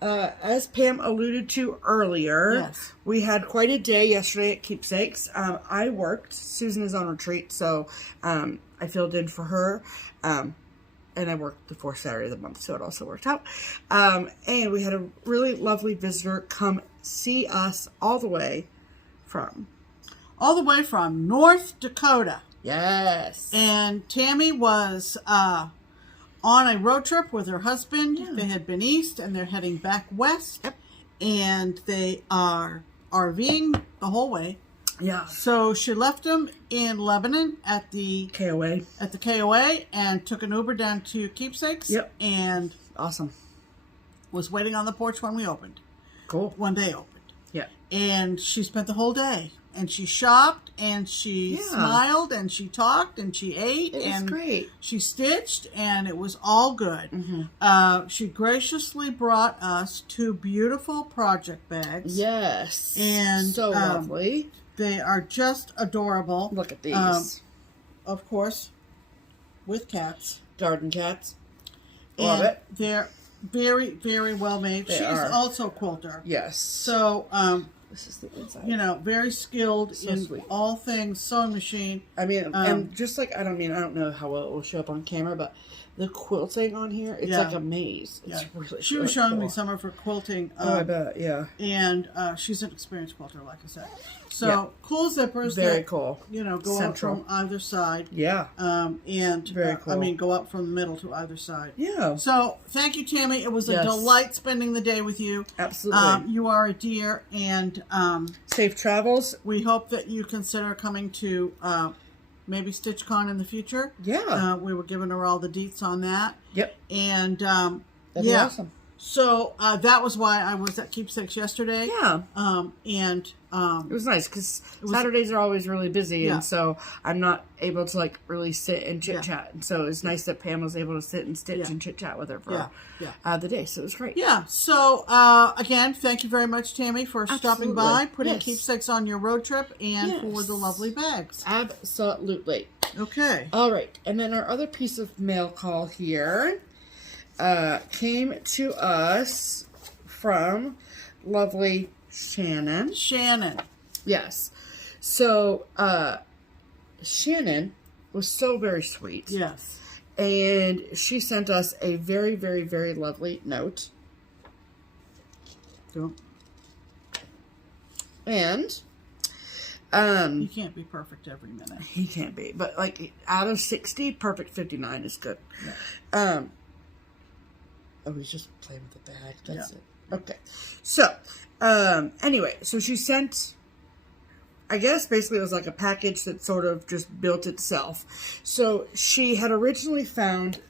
as Pam alluded to earlier, we had quite a day yesterday at Keepsakes. I worked. Susan is on retreat, so I I filled in for her. And I worked the fourth Saturday of the month, so it also worked out. And we had a really lovely visitor come see us all the way from North Dakota. Yes. And Tammy was on a road trip with her husband. Yeah. They had been east, and they're heading back west. Yep. And they are RVing the whole way. Yeah. So she left them in Lebanon at the KOA. And took an Uber down to Keepsakes. Yep. And Awesome. was waiting on the porch when we opened. Cool. When they opened. Yeah. And she spent the whole day. And she shopped, and she smiled, and she talked, and she ate. It was great. She stitched, and it was all good. Mm-hmm. She graciously brought us 2 beautiful project bags. Yes. And so lovely. They are just adorable. Look at these. Of course, with cats. Garden cats. Love Love it. They're very, very well made. She's also a quilter. Yes. So, this is the inside. you know, very skilled in sweet. all things sewing machine. I mean, and just like, I don't know how well it will show up on camera, but the quilting on here, it's like a maze. It's really She was showing me some of her quilting. I bet, yeah. And she's an experienced quilter, like I said. So, cool zippers. Very cool. You know, go Central. up from either side. Yeah. And Very cool. I mean, go up from the middle to either side. Yeah. So, thank you, Tammy. It was a delight spending the day with you. Absolutely. You are a dear, and safe travels. we hope that you consider coming to maybe StitchCon in the future. Yeah. We were giving her all the deets on that. Yep. And That'd be awesome. So that was why I was at Keepsakes yesterday. Yeah. It was nice because Saturdays are always really busy, and so I'm not able to like really sit and chit chat. And so it's nice that Pam was able to sit and stitch and chit chat with her for the day. So it was great. Yeah. So again, thank you very much, Tammy, for stopping by, putting Keepsakes on your road trip, and for the lovely bags. Absolutely. Okay. All right, and then our other piece of mail call here came to us from lovely Shannon. Yes. So, Shannon was so very sweet. Yes. And she sent us a very, very, very lovely note. And, he can't be perfect every minute. He can't be. But, like, out of 60, perfect 59 is good. Yeah. Oh, he's just playing with the bag. That's it. Okay. So, anyway, so she sent, I guess basically it was like a package that sort of just built itself. So she had originally found,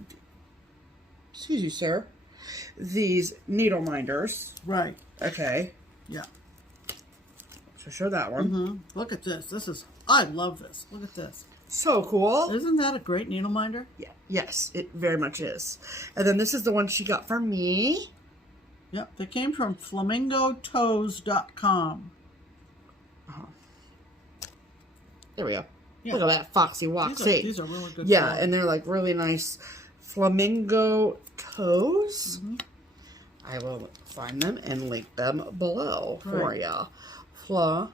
excuse you, sir, these needle minders. Right. Okay. Yeah. So show that one. Mm-hmm. Look at this. I love this. Look at this. So cool. Isn't that a great needle minder? Yeah. Yes, it very much is. And then this is the one she got from me. Yep, they came from flamingotoes.com. There we go. Yeah. Look at that foxy woxy. These are really good. Yeah, quality. and they're like really nice flamingo toes. Mm-hmm. I will find them and link them below for ya. Flamingo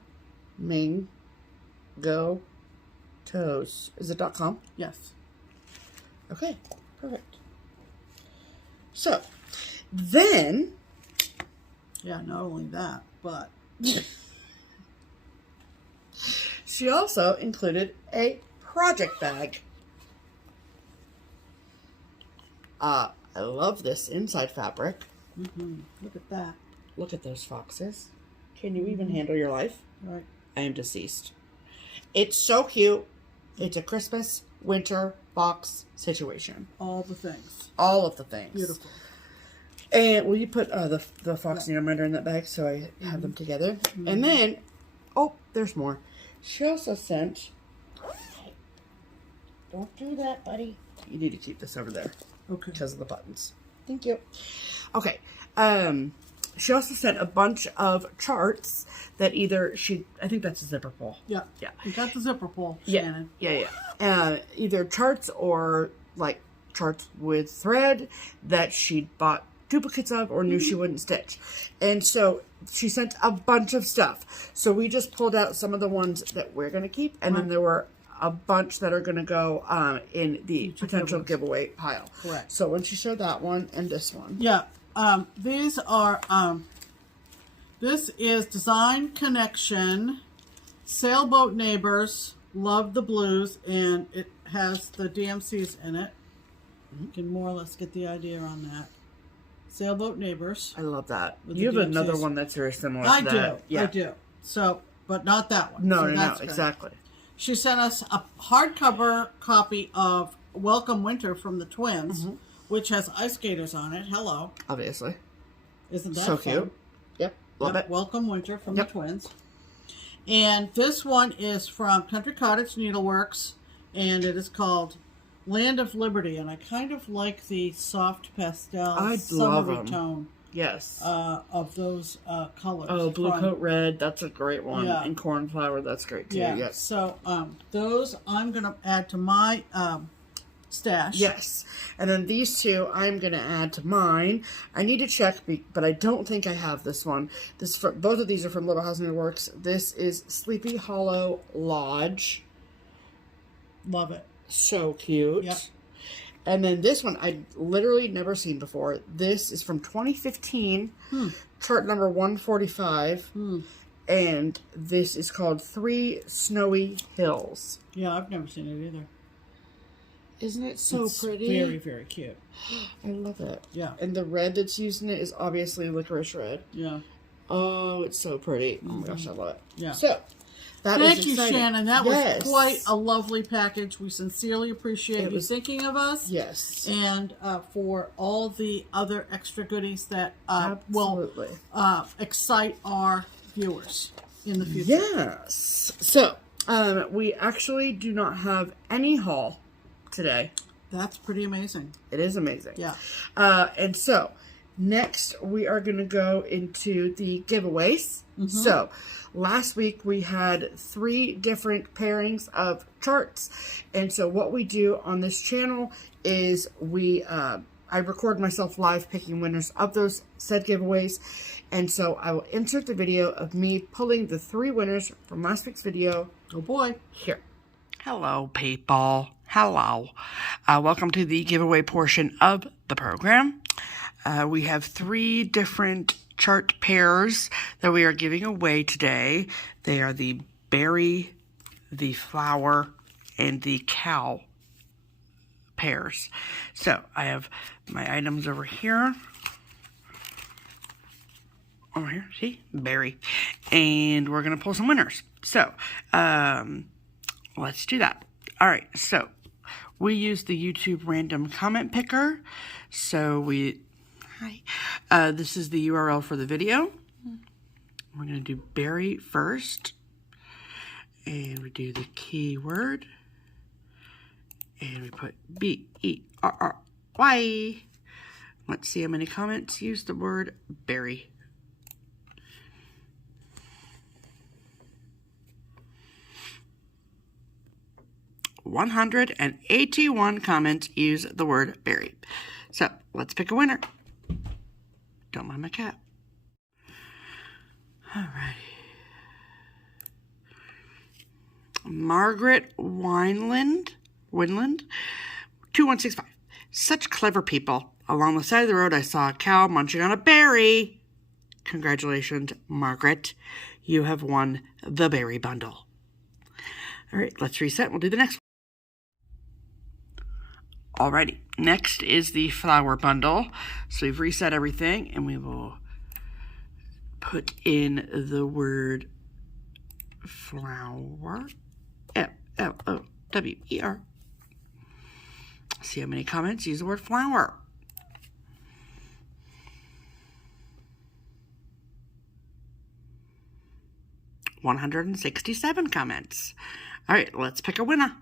toes. Is it .com? Yes. Okay, perfect. So, then... Yeah, not only that, but... she also included a project bag. I love this inside fabric. Mm-hmm. Look at that. Look at those foxes. Can you even handle your life? Right. I am deceased. It's so cute. It's a Christmas, winter, box situation. All the things. All of the things. Beautiful. And will you put the fox needle minder in that bag so I have them together? Mm-hmm. And then, oh, there's more. She also sent... Hey, don't do that, buddy. You need to keep this over there. Okay. Because of the buttons. Thank you. Okay. She also sent a bunch of charts that either I think that's a zipper pull. Yeah. Yeah. You got the zipper pull, Shannon. Yeah. Either charts or like charts with thread that she'd bought duplicates of or knew she wouldn't stitch. And so she sent a bunch of stuff. So we just pulled out some of the ones that we're going to keep. And then there were a bunch that are going to go in the potential giveaway pile. Correct. So once you show that one and this one. Yeah. These are, this is Design Connection, Sailboat Neighbors, Love the Blues, and it has the DMCs in it. You can more or less get the idea on that. Sailboat Neighbors. I love that. You have another one that's very similar to that. I do. Yeah. I do. So, but not that one. No, so no, exactly. She sent us a hardcover copy of Welcome Winter from the Twins, which has ice skaters on it. Hello. Obviously. Isn't that so fun? Cute? Yep. Love it. Welcome Winter from the Twins. And this one is from Country Cottage Needleworks, and it is called Land of Liberty. And I kind of like the soft pastel summery tone. Yes. Of those colors. Oh, Blue Coat Red, that's a great one. Yeah. And Cornflower, that's great too. Yeah. Yes. So those I'm going to add to my stash. Yes. And then these two I'm going to add to mine. I need to check, but I don't think I have this one. Both of these are from Little House Needleworks. This is Sleepy Hollow Lodge. Love it. So cute. Yep. And then this one I'd literally never seen before. This is from 2015, chart number 145. And this is called 3 Snowy Hills. Yeah, I've never seen it either. Isn't it so pretty? Very, very cute. I love it. Yeah. And the red that's used in it is obviously licorice red. Yeah. Oh, it's so pretty. Oh my gosh, I love it. Yeah. So, thank you, Shannon. That was quite a lovely package. We sincerely appreciate you thinking of us. Yes. And for all the other extra goodies that will excite our viewers in the future. Yes. So, we actually do not have any haul today. That's pretty amazing. It is amazing. Yeah. And so, next we are going to go into the giveaways. So, last week we had 3 different pairings of charts. And so what we do on this channel is I record myself live picking winners of those said giveaways. And so I will insert the video of me pulling the 3 winners from last week's video. Oh boy. Here. Hello, people. Hello. Welcome to the giveaway portion of the program. We have 3 different chart pairs that we are giving away today. They are the berry, the flower, and the cow pairs. So I have my items over here. Over here, see? Berry. And we're going to pull some winners. So, let's do that. All right, so we use the YouTube random comment picker. So this is the URL for the video. We're going to do berry first. And we do the keyword. And we put B-E-R-R-Y. Let's see how many comments use the word berry. (181) comments use the word berry. So let's pick a winner. Don't mind my cat. Alrighty. Margaret Wineland, 2165. Such clever people. Along the side of the road, I saw a cow munching on a berry. Congratulations, Margaret. You have won the berry bundle. All right, let's reset. We'll do the next one. Alrighty, next is the flower bundle. So we've reset everything, and we will put in the word flower. Flower. See how many comments use the word flower. (167) comments. All right, let's pick a winner.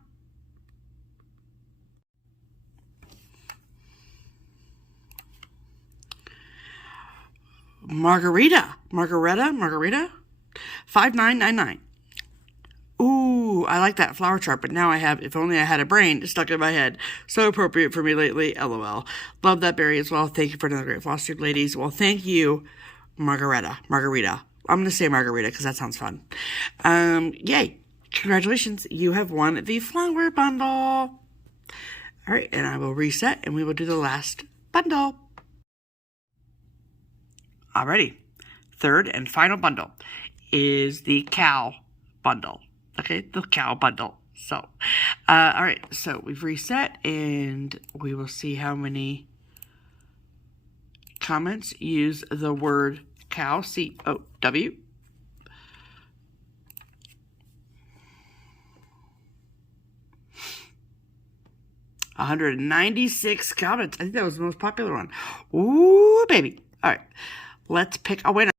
Margarita, 5999. Ooh, I like that flower chart, but now I have If Only I Had a Brain stuck in my head. So appropriate for me lately, LOL. Love that berry as well. Thank you for another great FlossTube, ladies. Well, thank you, Margarita. I'm going to say Margarita because that sounds fun. Yay. Congratulations, you have won the flower bundle. All right, and I will reset and we will do the last bundle. Alrighty, third and final bundle is the cow bundle. Okay, the cow bundle. So, all right, so we've reset and we will see how many comments use the word cow, C-O-W. $196 comments. I think that was the most popular one. Ooh, baby. All right, let's pick a winner.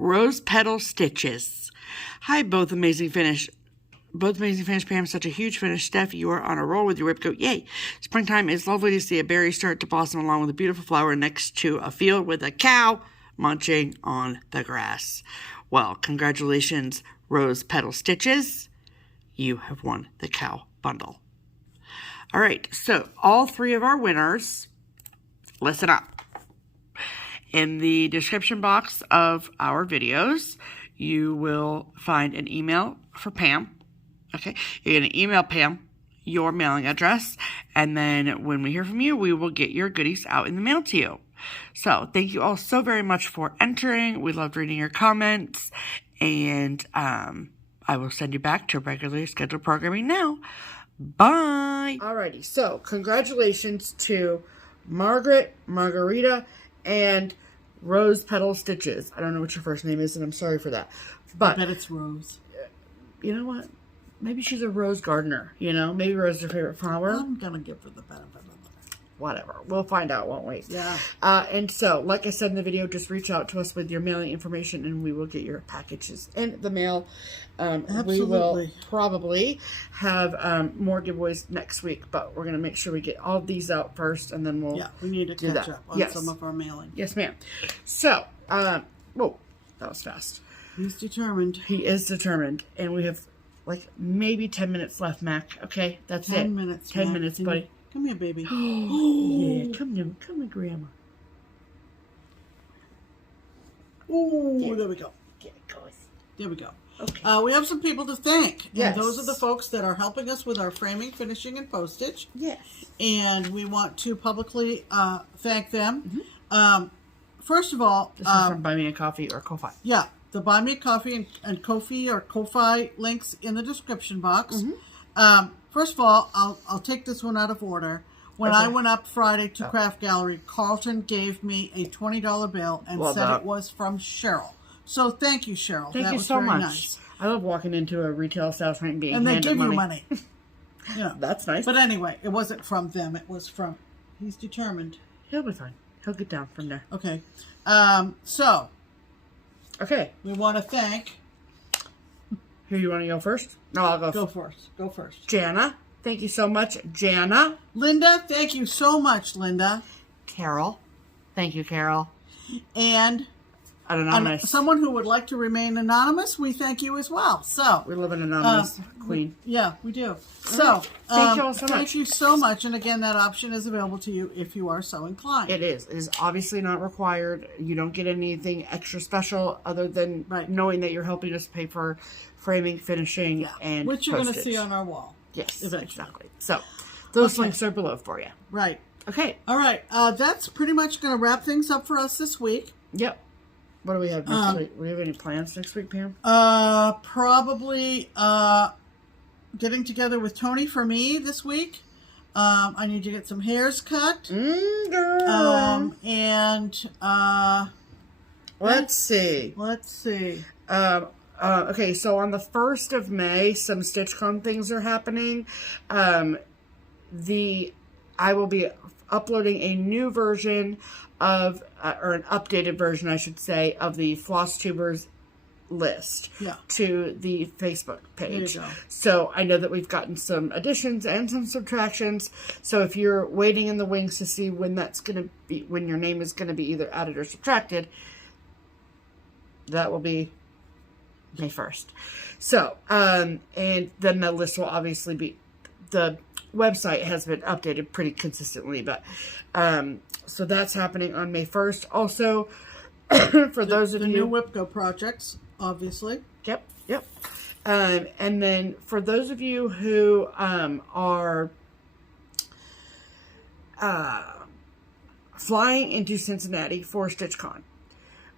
Rose Petal Stitches. Hi, both amazing finish. Pam. Such a huge finish. Steph, you are on a roll with your WIPGO. Yay. Springtime is lovely to see a berry start to blossom along with a beautiful flower next to a field with a cow munching on the grass. Well, congratulations, Rose Petal Stitches. You have won the cow bundle. All right, so all three of our winners, listen up. In the description box of our videos, you will find an email for Pam. Okay, you're going to email Pam your mailing address, and then when we hear from you, we will get your goodies out in the mail to you. So thank you all so very much for entering. We loved reading your comments, and I will send you back to regularly scheduled programming now. Bye. Alrighty, so congratulations to Margaret, Margarita, and Rose Petal Stitches. I don't know what your first name is, and I'm sorry for that. But I bet it's Rose. You know what? Maybe she's a rose gardener, you know? Maybe Rose is her favorite flower. I'm going to give her the benefit of the doubt. Whatever. We'll find out, won't we? Yeah. And so, like I said in the video, just reach out to us with your mailing information, and we will get your packages in the mail. Absolutely. We will probably have more giveaways next week, but we're going to make sure we get all of these out first, and then we'll we need to catch up on some of our mailing. Yes, ma'am. So, whoa, that was fast. He's determined. He is determined, and we have like maybe 10 minutes left, Mac. Okay, that's 10 it. minutes. 10 minutes, buddy. Come here, baby. Yeah, come here, Grandma. Oh, there we go. Get it, guys. There we go. Okay. We have some people to thank. Yes. And those are the folks that are helping us with our framing, finishing, and postage. Yes. And we want to publicly thank them. First of all, This is from Buy Me a Coffee or Ko-Fi. Yeah, the Buy Me a Coffee and Ko-Fi or Ko-Fi links in the description box. First of all, I'll take this one out of order. When I went up Friday to Craft Gallery, Carlton gave me a $20 bill and said it was from Cheryl. So thank you, Cheryl. Thank you so much. Nice. I love walking into a retail establishment and being handed money. And they give you money. Yeah. That's nice. But anyway, it wasn't from them. It was from... He's determined. He'll be fine. He'll get down from there. Okay. Okay. We want to thank... Here, you want to go first? No, I'll go. Go first. Go first. Jana. Thank you so much, Jana. Linda. Thank you so much, Linda. Carol. Thank you, Carol. And... Anonymous. Someone who would like to remain anonymous, we thank you as well. So we live in anonymous, Queen. Yeah, we do. So thank you all so much. Thank you so much. And again, that option is available to you if you are so inclined. It is. It is obviously not required. You don't get anything extra special other than knowing that you're helping us pay for framing, finishing, and which you're postage. going to see on our wall. Yes, eventually. Exactly. So those links are below for you. Right. Okay. All right. That's pretty much going to wrap things up for us this week. Yep. What do we have next week? Do we have any plans next week, Pam? Probably getting together with Tony for me this week. I need to get some hairs cut. Girl. Let's see. Okay, so on the 1st of May, some StitchCon things are happening. I will be uploading a new version of, or an updated version, I should say, of the FlossTubers list to the Facebook page. There you go. So I know that we've gotten some additions and some subtractions. So if you're waiting in the wings to see when that's going to be, when your name is going to be either added or subtracted, that will be May 1st. So, and then the list will obviously be, the website has been updated pretty consistently, but, so that's happening on May 1st. Also, For those of the you... new WIPGO projects, obviously. Yep. And then for those of you who are flying into Cincinnati for StitchCon,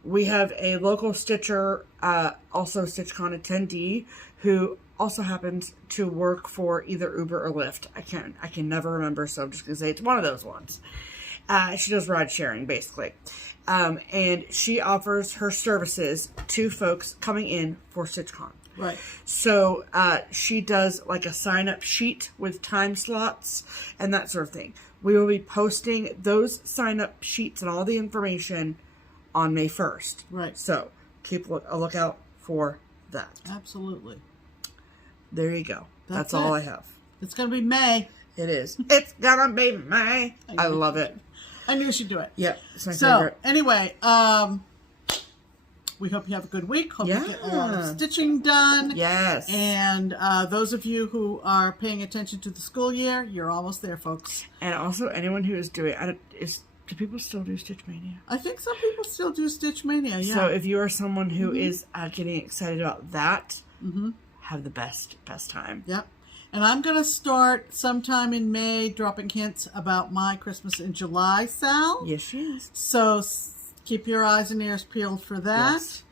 we have a local stitcher, also StitchCon attendee, who also happens to work for either Uber or Lyft. I can never remember, so I'm just gonna say it's one of those ones. She does ride sharing, basically. And she offers her services to folks coming in for StitchCon. Right. So she does like a sign-up sheet with time slots and that sort of thing. We will be posting those sign-up sheets and all the information on May 1st. Right. So keep a lookout for that. Absolutely. There you go. That's all I have. It's going to be May. It is. It's gonna be May. I love it. I knew she'd do it. Yep. It's my favorite. Anyway, we hope you have a good week. Hope you get a lot of stitching done. Yes. And those of you who are paying attention to the school year, you're almost there, folks. And also anyone who is doing do people still do Stitch Mania? I think some people still do Stitch Mania, yeah. So if you are someone who is getting excited about that, have the best time. Yep. And I'm going to start sometime in May dropping hints about my Christmas in July SAL. Yes, she is. So keep your eyes and ears peeled for that. Yes.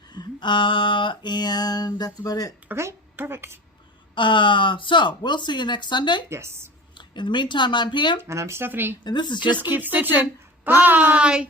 And that's about it. Okay, perfect. So we'll see you next Sunday. Yes. In the meantime, I'm Pam. And I'm Stephanie. And this is Just Keep Stitching. Bye.